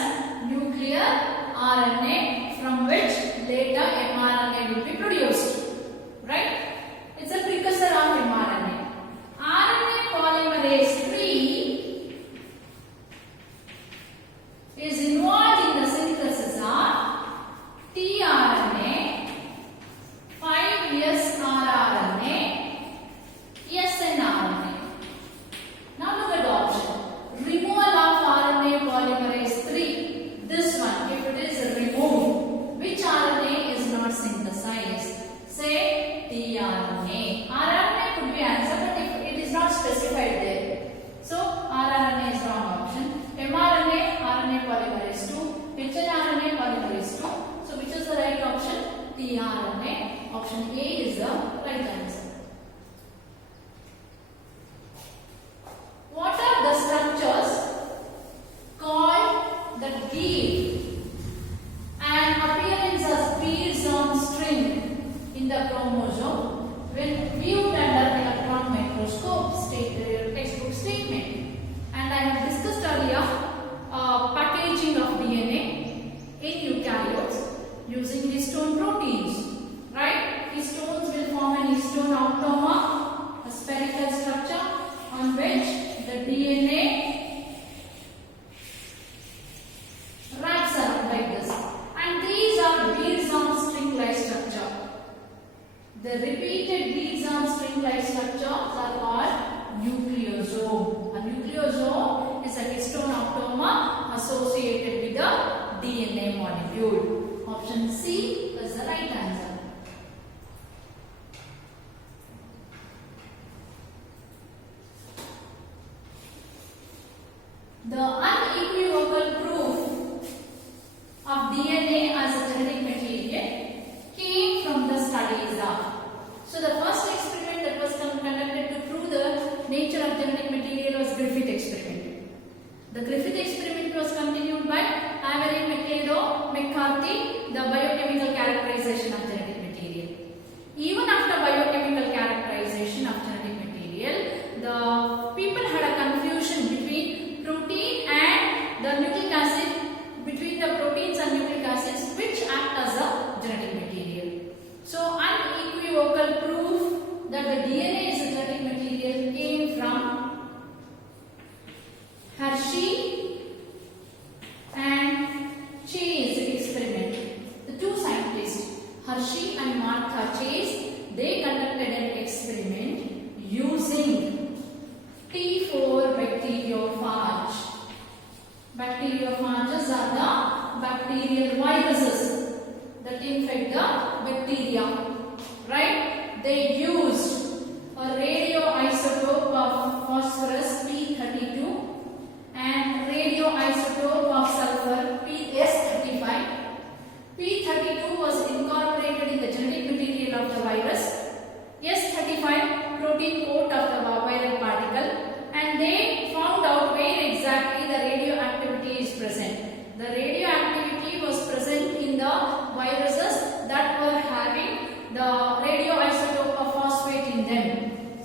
nuclear RNA, from which later mRNA will be produced. Right? It's a precursor of mRNA. RNA polymerase 3 is involved in the synthesis of tRNA, 5S rRNA, snRNA. Now look at the option. Removal of RNA polymerase 3. This one, if it is removed, which RNA is not synthesized? Say tRNA. RNA could be answered, but if it is not specified there. So rRNA is wrong option. mRNA, RNA polymerase 2, hnRNA polymerase 2. So which is the right option? tRNA. Option A is the right answer. What are the structures called that give an appearance as beads on string in the chromosome when viewed under electron microscope? Textbook statement. And I have discussed earlier packaging of DNA in eukaryotes using histone proteins. Right? Histones will form an histone automa, a spherical structure on which the DNA wraps around like this. And these are beads on string-like structure. The repeated beads on string-like structures are called nucleosome. A nucleosome is a histone automa associated with the DNA molecule. Option C is the right answer. The unequivocal proof of DNA as a genetic material came from the studies of. So the first experiment that was conducted to prove the nature of genetic material was Griffith experiment. The Griffith experiment was continued by Avery, McLeod, McCarthy, the biochemical characterization of genetic material. Even after biochemical characterization of genetic material, the people had a confusion between protein and the nucleic acid, between the proteins and nucleic acids which act as a genetic material. So unequivocal proof that the DNA is a genetic material came from Hershey and Chase experiment. The two scientists, Hershey and Martha Chase, they conducted an experiment using T4 bacteriophage. Bacteriophages are the bacterial viruses that infect the bacteria. Right? They used a radioisotope of phosphorus P32 and radioisotope of sulfur S35. P32 was incorporated in the genetic material of the virus. S35 protein coat of the viral particle, and they found out where exactly the radioactivity is present. The radioactivity was present in the viruses that were having the radioisotope of phosphate in them.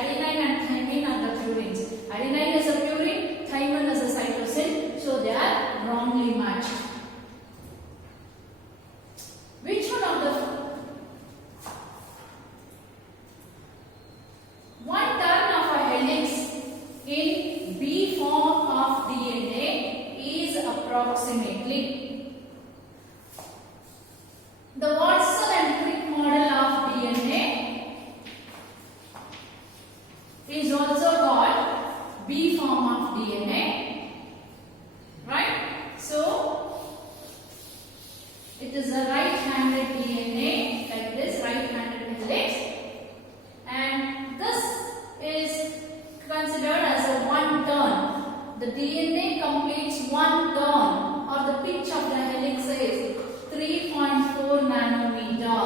adenine and thymine are the purines. Adenine is a purine, thymine is a cytosine, so they are wrongly matched. Which one of the one turn of a helix in B form of DNA is approximately the Watson and Crick model of DNA is also called B form of DNA, right? So it is a right-handed DNA like this, right-handed helix, and this is considered as a one turn. The DNA completes one turn, or the pitch of the helix is 3.4 nanometer.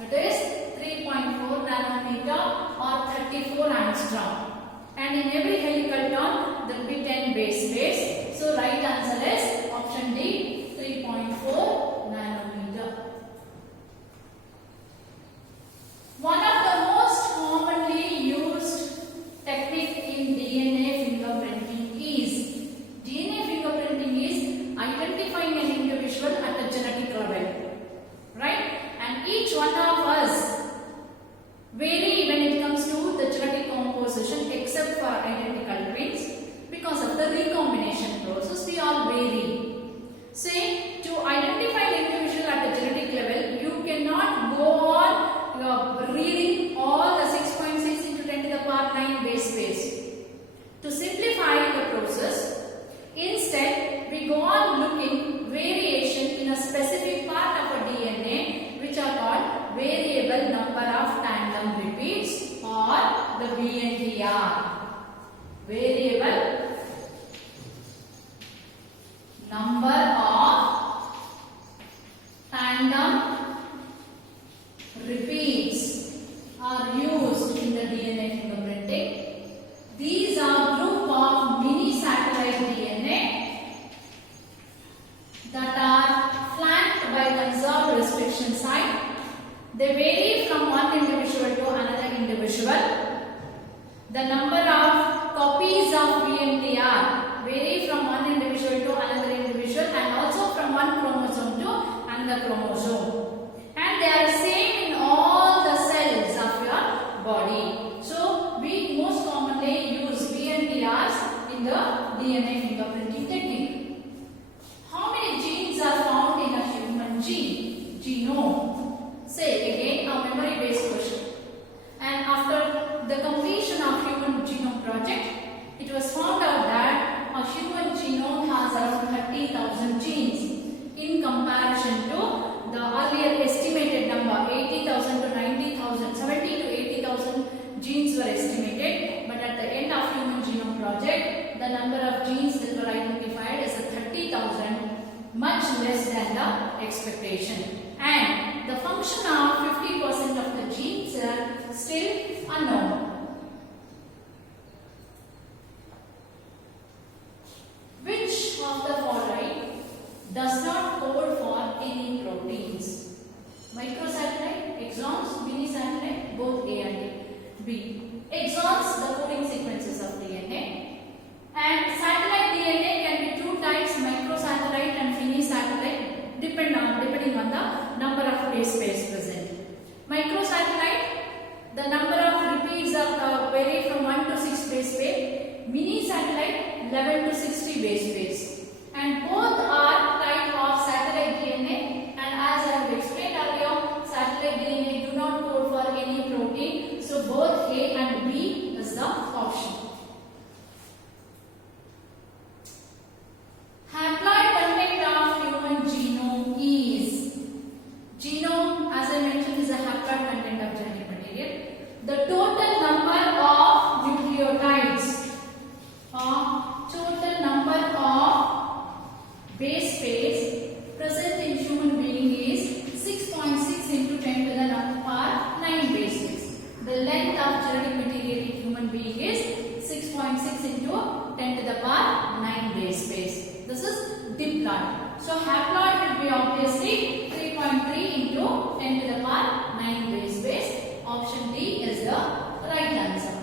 It is 3.4 nanometer or 34 angstrom. And in every helical turn, there will be 10 base pairs. So right answer is option D, 3.4 nanometer. One of the most commonly used technique in DNA fingerprinting is identifying an individual at a genetic level, right? And each one of us vary when it comes to the genetic composition, except for identical twins. Because of the recombination process, we all vary. Say, to identify an individual at the genetic level, you cannot go on reading all the 6.6 into 10 to the power 9 base pairs. To simplify the process, instead we go on looking variation in a specific part of a DNA, which are called variable number of tandem repeats, or the VNTR. Variable number of tandem repeats are used in the DNA fingerprinting. These are group of mini satellite DNA that are flanked by conserved restriction site. They vary from one individual to another individual. The number of copies of VNTR vary from one individual to another individual, and also from one chromosome to another chromosome. And they are same in all the cells of your body. So we most commonly use VNTRs in the DNA fingerprinting technique. How many genes are found in a human genome? Say again, a memory-based question. And after the completion of Human Genome Project, it was found out that a human genome has around 30,000 genes in comparison to the earlier estimated number 80,000 to 90,000, 70 to 80,000 genes were estimated. But at the end of Human Genome Project, the number of genes that were identified is 30,000, much less than the expectation. And the function of 50% of the genes are still unknown. Which of the following does not code for any proteins? Microsatellite, exons, mini satellite, both A and B. Exons, the coding sequences of DNA. And satellite DNA can be two types, microsatellite and mini satellite, depending on the number of base pairs present. Microsatellite, the number of repeats are vary from 1 to 6 base pair. Mini satellite, 11 to 60 base pairs. And both are type of satellite DNA. And as I have explained earlier, satellite DNA do not code for any protein. So both A and B is the option. Haploid content of human genome is, genome as I mentioned is a haploid content of genetic material. The total number of nucleotides or total number of base pairs present in human being is 6.6 into 10 to the power 9 base pairs. The length of genetic material in human being is 6.6 into 10 to the power 9 base pairs. This is diploid. So haploid will be obviously 3.3 into 10 to the power 9 base pairs. Option D is the right answer.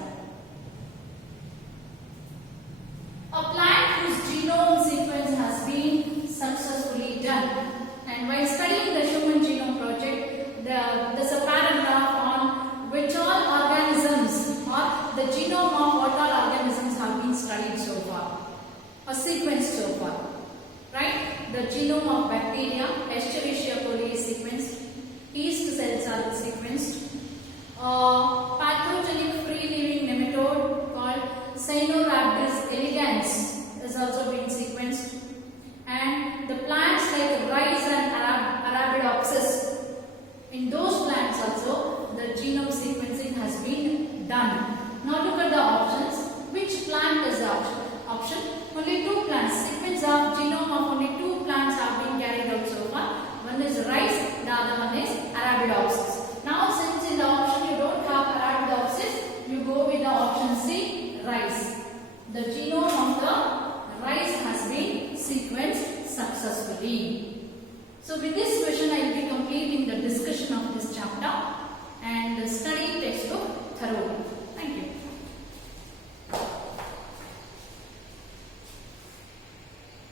So with this question I will be completing the discussion of this chapter and study textbook.